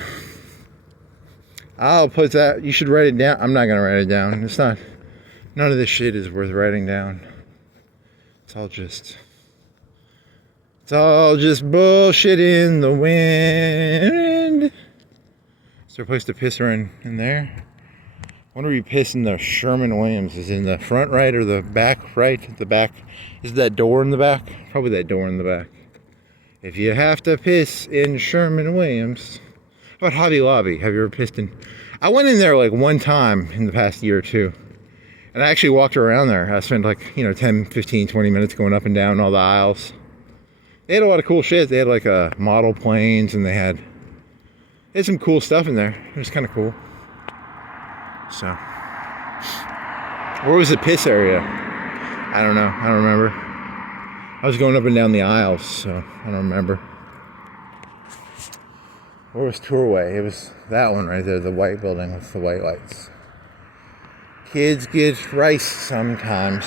I'll put that. You should write it down. I'm not gonna write it down. It's not. None of this shit is worth writing down. It's all just bullshit in the wind. Is there a place to piss in there? I wonder if you piss in the Sherman-Williams. Is it in the front right or the back right? The back. Is that door in the back? Probably that door in the back. If you have to piss in Sherman-Williams. How about Hobby Lobby? Have you ever pissed in? I went in there like one time in the past year or two. And I actually walked around there. I spent like, 10, 15, 20 minutes going up and down all the aisles. They had a lot of cool shit. They had like model planes, and they had some cool stuff in there. It was kind of cool. So, where was the piss area? I don't know. I don't remember. I was going up and down the aisles, so I don't remember. Where was Tourway? It was that one right there, the white building with the white lights. Kids get rice sometimes.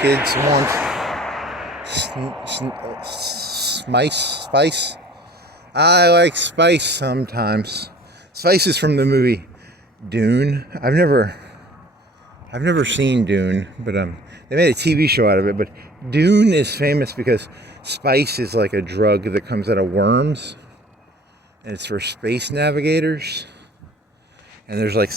Kids want spice. I like spice sometimes. Spice is from the movie Dune. I've never seen Dune, but they made a TV show out of it. But Dune is famous because spice is like a drug that comes out of worms, and it's for space navigators. And there's like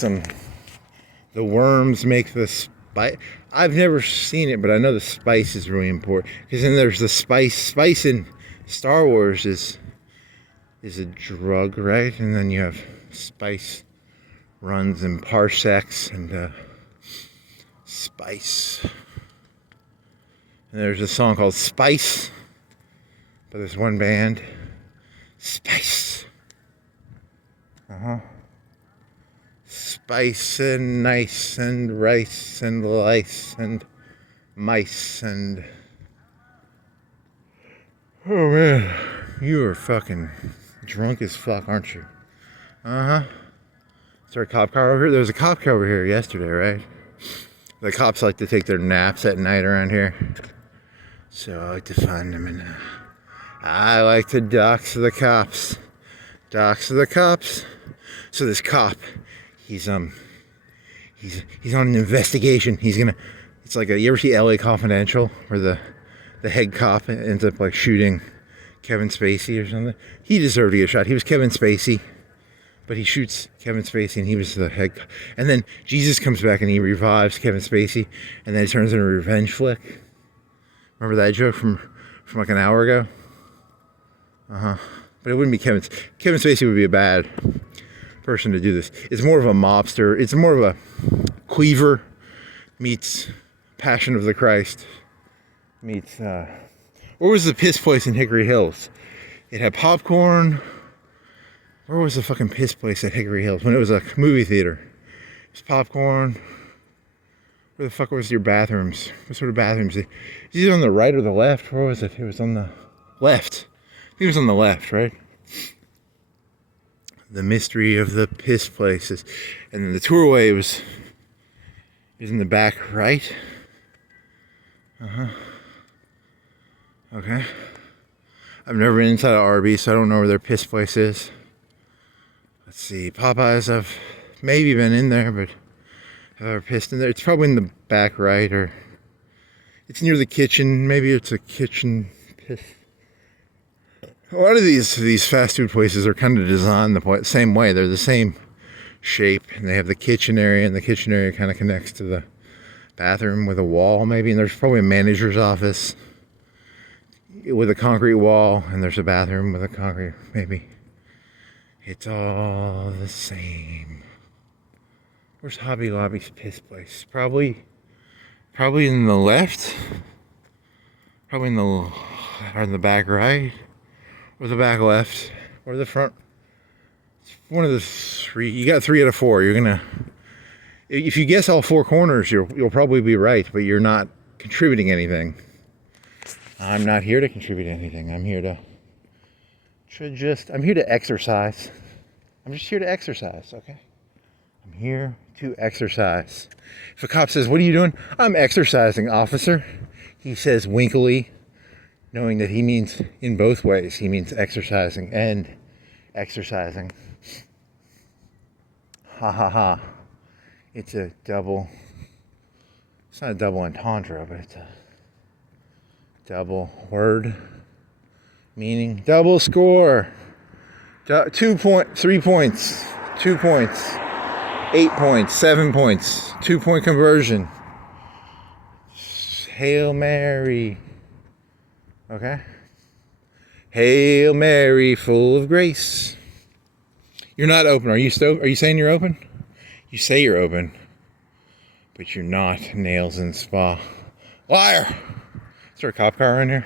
the worms make the spice. I've never seen it, but I know the spice is really important. Because then there's the spice. Spice in Star Wars is a drug, right? And then you have spice runs in parsecs and spice. And there's a song called Spice, but there's one band, Spice. Spice and nice and rice and lice and mice and... Oh man, you are fucking drunk as fuck, aren't you? Is there a cop car over here? There was a cop car over here yesterday, right? The cops like to take their naps at night around here. So I like to find them, and I like to dox the cops. Dox the cops. So this cop, he's on an investigation. It's like you ever see LA Confidential, where the head cop ends up like shooting Kevin Spacey or something? He deserved to get shot. He was Kevin Spacey, but he shoots Kevin Spacey, and he was the head cop. And then Jesus comes back and he revives Kevin Spacey, and then it turns into a revenge flick. Remember that joke from like an hour ago? But it wouldn't be Kevin Spacey would be a bad person to do this. It's more of a mobster. It's more of a Cleaver meets Passion of the Christ meets where was the piss place in Hickory Hills? It had popcorn. Where was the fucking piss place at Hickory Hills when it was a movie theater? It was popcorn. Where the fuck was your bathrooms? What sort of bathrooms? Is it on the right or the left? Where was it? It was on the left. I think it was on the left, right? The mystery of the piss places. And then the tourway was in the back right. Okay. I've never been inside an Arby's, so I don't know where their piss place is. Let's see. Popeyes, I've maybe been in there, but I've never pissed in there. It's probably in the back right, or it's near the kitchen. Maybe it's a kitchen piss. A lot of these fast food places are kind of designed the same way. They're the same shape, and they have the kitchen area, and the kitchen area kind of connects to the bathroom with a wall, maybe. And there's probably a manager's office with a concrete wall, and there's a bathroom with a concrete, maybe. It's all the same. Where's Hobby Lobby's piss place? Probably in the left. Probably in the back right. Or the back left. Or the front. It's one of the three. You got 3 out of 4. You're gonna... If you guess all 4 corners, you'll probably be right, but you're not contributing anything. I'm not here to contribute anything. I'm here to exercise. I'm just here to exercise, okay? I'm here to exercise. If a cop says, "What are you doing?" "I'm exercising, officer." He says winkily, knowing that he means in both ways. He means exercising and exercising. Ha ha ha. It's a double. It's not a double entendre, but it's a double word meaning double score. 3 points, 2 points, 8 points, 7 points, 2-point conversion. Hail Mary. Okay? Hail Mary, full of grace. You're not open. Are you saying you're open? You say you're open, but you're not. Nails in spa. Liar! Is there a cop car in here?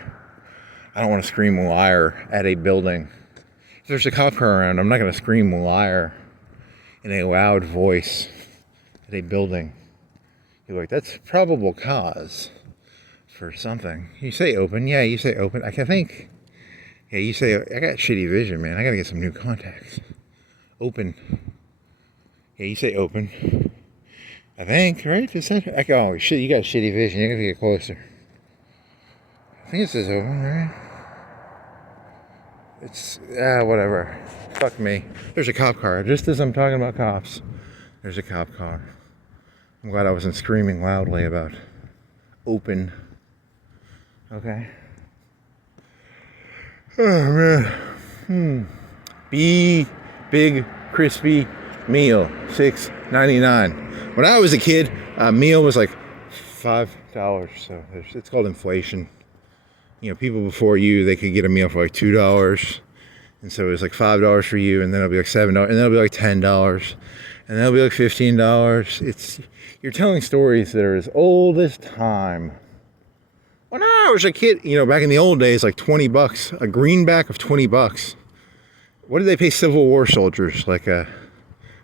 I don't want to scream liar at a building. If there's a cop car around, I'm not going to scream liar in a loud voice at a building. You're like, that's probable cause for something. You say open. Yeah, you say open. I can think. Yeah, you say, I got shitty vision, man. I got to get some new contacts. Open. Yeah, you say open. I think, right? Is that? Oh, shit, you got shitty vision. You got to get closer. I think it says open, right? It's, whatever. Fuck me. There's a cop car. Just as I'm talking about cops, there's a cop car. I'm glad I wasn't screaming loudly about open. Okay. Oh, man. Big crispy meal, $6.99. When I was a kid, a meal was like $5. So it's called inflation. You know, people before you, they could get a meal for like $2. And so it was like $5 for you, and then it'll be like $7, and then it'll be like $10, and then it'll be like $15. You're telling stories that are as old as time. When I was a kid, you know, back in the old days, like $20, a greenback of $20. What did they pay Civil War soldiers? Like, how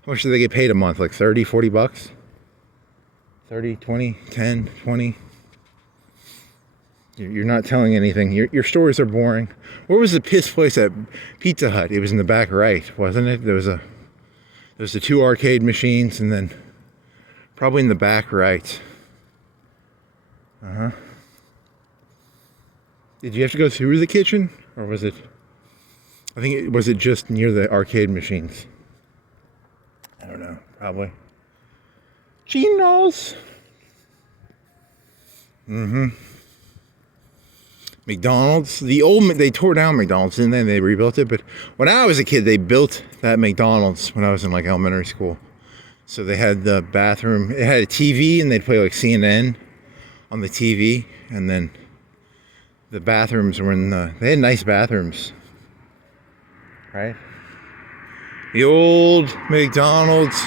much did they get paid a month? Like 30, 40 bucks? 30, 20, 10, 20. You're not telling anything. Your stories are boring. Where was the piss place at Pizza Hut? It was in the back right, wasn't it? There was the 2 arcade machines, and then probably in the back right. Uh-huh. Did you have to go through the kitchen? Or was it... was it just near the arcade machines? I don't know. Probably. Chinos. Mm-hmm. McDonald's. They tore down McDonald's, and then they rebuilt it. But when I was a kid, they built that McDonald's when I was in like elementary school. So they had the bathroom. It had a TV, and they'd play like CNN on the TV. And then the bathrooms were they had nice bathrooms. Right? The old McDonald's.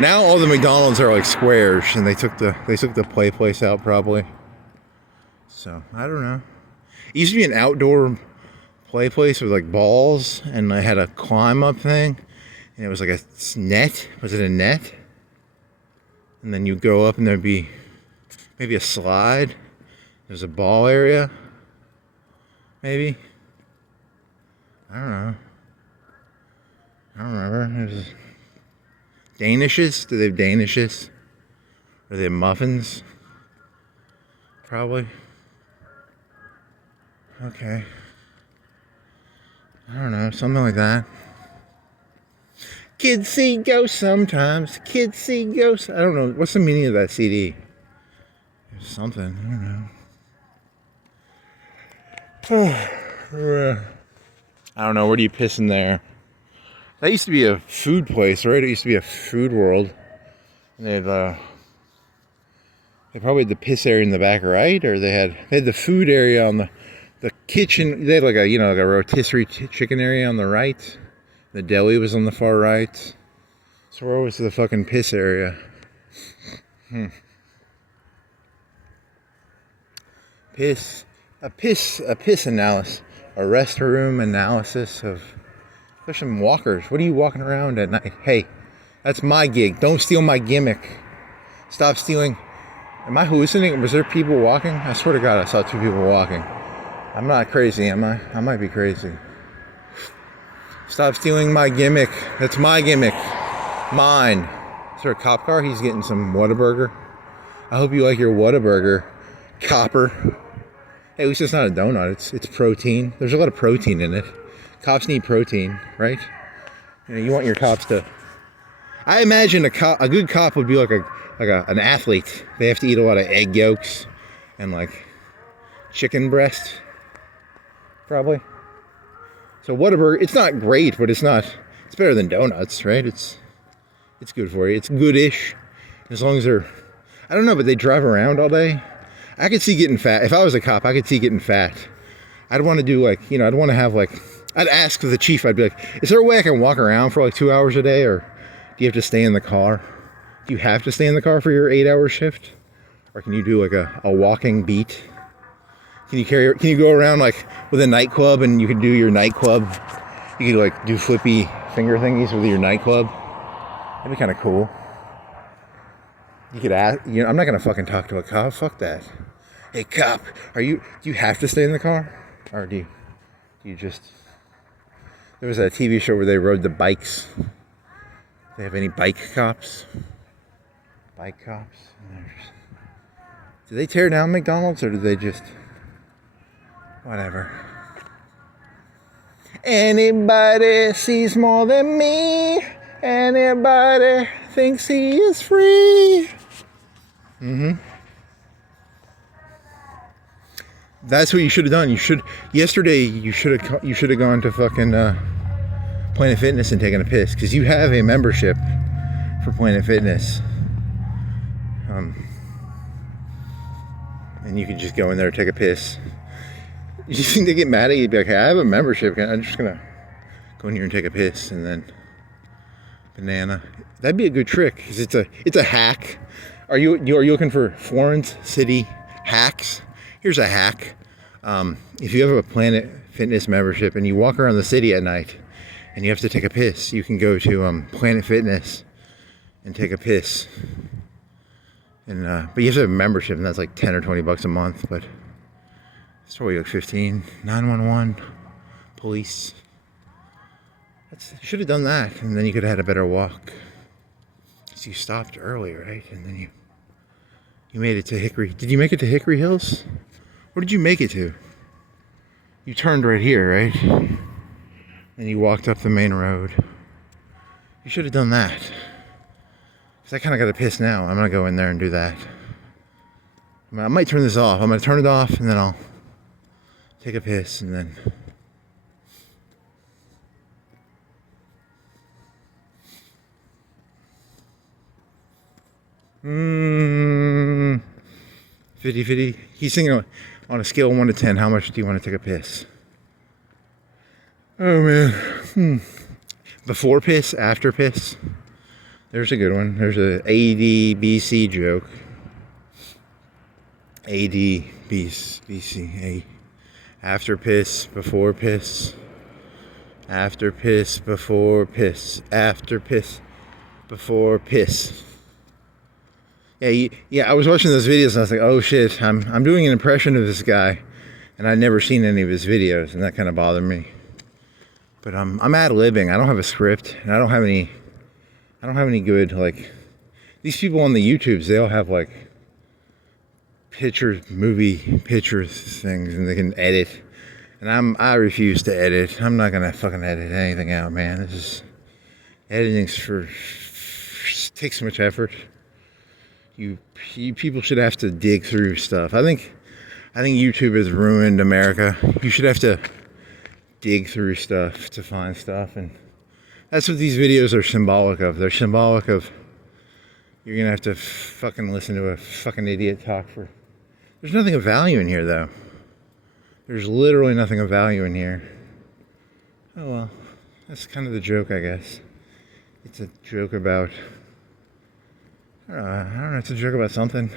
Now all the McDonald's are like squares, and they took the play place out probably. So I don't know. It used to be an outdoor play place with like balls, and I had a climb up thing, and it was like a net. Was it a net? And then you go up, and there'd be maybe a slide. There's a ball area. Maybe. I don't know. I don't remember. There's Danishes? Do they have Danishes? Or they have muffins? Probably. Okay. I don't know, something like that. Kids see ghosts sometimes. Kids see ghosts. I don't know. What's the meaning of that CD? There's something. I don't know. I don't know. Where do you piss in there? That used to be a food place, right? It used to be a food world. And they probably had the piss area in the back, right? Or they had the food area on the kitchen. They had like a rotisserie chicken area on the right. The deli was on the far right. So where was the fucking piss area? Piss analysis. A restroom analysis of... There's some walkers. What are you walking around at night? Hey, that's my gig. Don't steal my gimmick. Stop stealing. Am I hallucinating? Was there people walking? I swear to God, I saw 2 people walking. I'm not crazy, am I? I might be crazy. Stop stealing my gimmick. That's my gimmick. Mine. Is there a cop car? He's getting some Whataburger. I hope you like your Whataburger, copper. Hey, at least it's not a donut. It's protein. There's a lot of protein in it. Cops need protein, right? You know, you want your cops to. I imagine a good cop would be like an athlete. They have to eat a lot of egg yolks and like chicken breast, probably. So Whataburger, it's not great, but it's better than donuts, right? It's good for you. It's goodish, as long as they're. I don't know, but they drive around all day. I could see getting fat. If I was a cop, I could see getting fat. I'd want to do like, you know, I'd want to have like, I'd ask the chief, I'd be like, is there a way I can walk around for like 2 hours a day, or do you have to stay in the car? Do you have to stay in the car for your 8-hour shift? Or can you do like a walking beat? Can you go around like with a nightclub and you can do your nightclub? You could like do flippy finger thingies with your nightclub. That'd be kind of cool. You could ask, you know, I'm not gonna fucking talk to a cop. Fuck that. Hey cop, do you have to stay in the car? Or do you just, there was a TV show where they rode the bikes. Do they have any bike cops? Bike cops? Do they tear down McDonald's or do they just, whatever. Anybody sees more than me. Anybody thinks he is free. That's what you should have done. Yesterday you should have gone to fucking Planet Fitness and taken a piss, because you have a membership for Planet Fitness. And you could just go in there and take a piss. You think they get mad at you? You'd be like, hey, I have a membership. I'm just gonna go in here and take a piss, and then banana. That'd be a good trick, because it's a hack. Are you looking for Florence City hacks? Here's a hack. If you have a Planet Fitness membership and you walk around the city at night and you have to take a piss, you can go to Planet Fitness and take a piss. And but you have to have a membership, and that's like 10 or 20 bucks a month. But it's probably like 15. 911, police. You should have done that, and then you could have had a better walk. Because you stopped early, right? And then you made it to Hickory. Did you make it to Hickory Hills? Where did you make it to? You turned right here, right? And you walked up the main road. You should have done that. Because I kind of got to piss now. I'm going to go in there and do that. I might turn this off. I'm going to turn it off, and then I'll take a piss, and then... Fitty. He's singing on a scale of 1 to 10. How much do you want to take a piss? Oh man. Before piss, after piss. There's a good one. There's a ADBC joke. ADBC. After piss, before piss. After piss, before piss. After piss, before piss. Yeah, I was watching those videos and I was like, oh shit, I'm doing an impression of this guy, and I'd never seen any of his videos, and that kind of bothered me. But I'm ad-libbing. I don't have a script, and I don't have any good, like, these people on the YouTubes, they all have like movie picture things, and they can edit, and I refuse to edit. I'm not gonna fucking edit anything out, man. Editing's takes so much effort. You people should have to dig through stuff. I think YouTube has ruined America. You should have to dig through stuff to find stuff, and that's what these videos are symbolic of. They're symbolic of, you're gonna have to fucking listen to a fucking idiot talk for. There's nothing of value in here, though. There's literally nothing of value in here. Oh well, that's kind of the joke, I guess. It's a joke about. I don't know, it's a joke about something.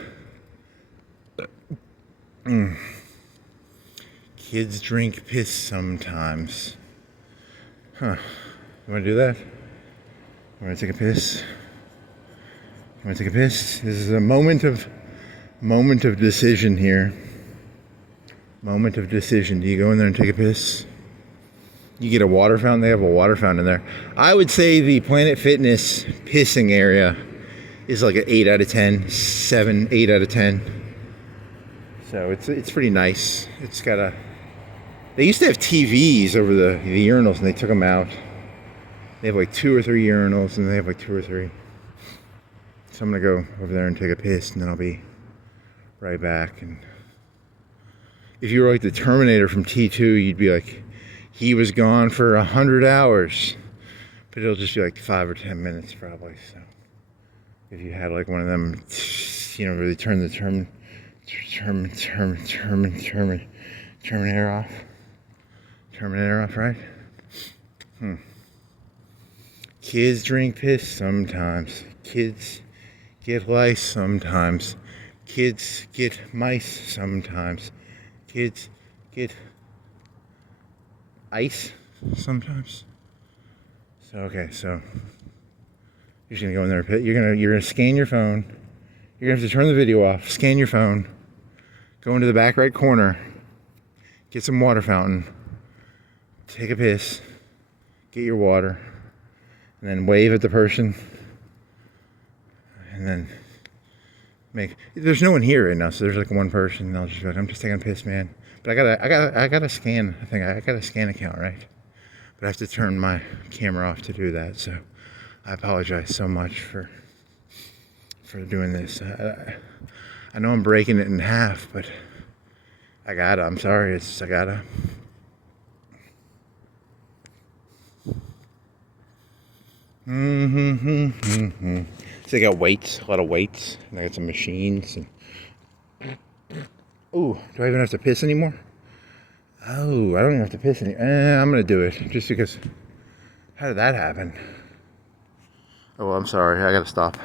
Kids drink piss sometimes. Huh. You want to do that? You want to take a piss? You want to take a piss? This is a moment of decision here. Moment of decision. Do you go in there and take a piss? You get a water fountain. They have a water fountain in there. I would say the Planet Fitness pissing area is like an 8 out of 10, 7, 8 out of 10. So it's pretty nice. It's got a... They used to have TVs over the urinals, and they took them out. They have like 2 or 3 urinals, and they have like 2 or 3. So I'm gonna go over there and take a piss, and then I'll be right back. And if you were like the Terminator from T2, you'd be like, he was gone for 100 hours. But it'll just be like 5 or 10 minutes probably. So if you had like one of them, you know, really turn the Terminator off. Terminator off, right? Kids drink piss sometimes. Kids get lice sometimes. Kids get mice sometimes. Kids get ice sometimes. So okay, so you're just gonna go in there. You're gonna scan your phone. You're gonna have to turn the video off. Scan your phone. Go into the back right corner. Get some water fountain. Take a piss. Get your water. And then wave at the person. And then there's no one here right now, so there's like one person, and I'll just be like, I'm just taking a piss, man. But I gotta scan. I think I got a scan account, right? But I have to turn my camera off to do that. So I apologize so much for doing this. I know I'm breaking it in half, but I'm sorry. I gotta. So they got weights, a lot of weights. And I got some machines. And... Ooh, do I even have to piss anymore? Oh, I don't even have to piss anymore. I'm gonna do it just because. How did that happen? Oh, I'm sorry. I gotta stop.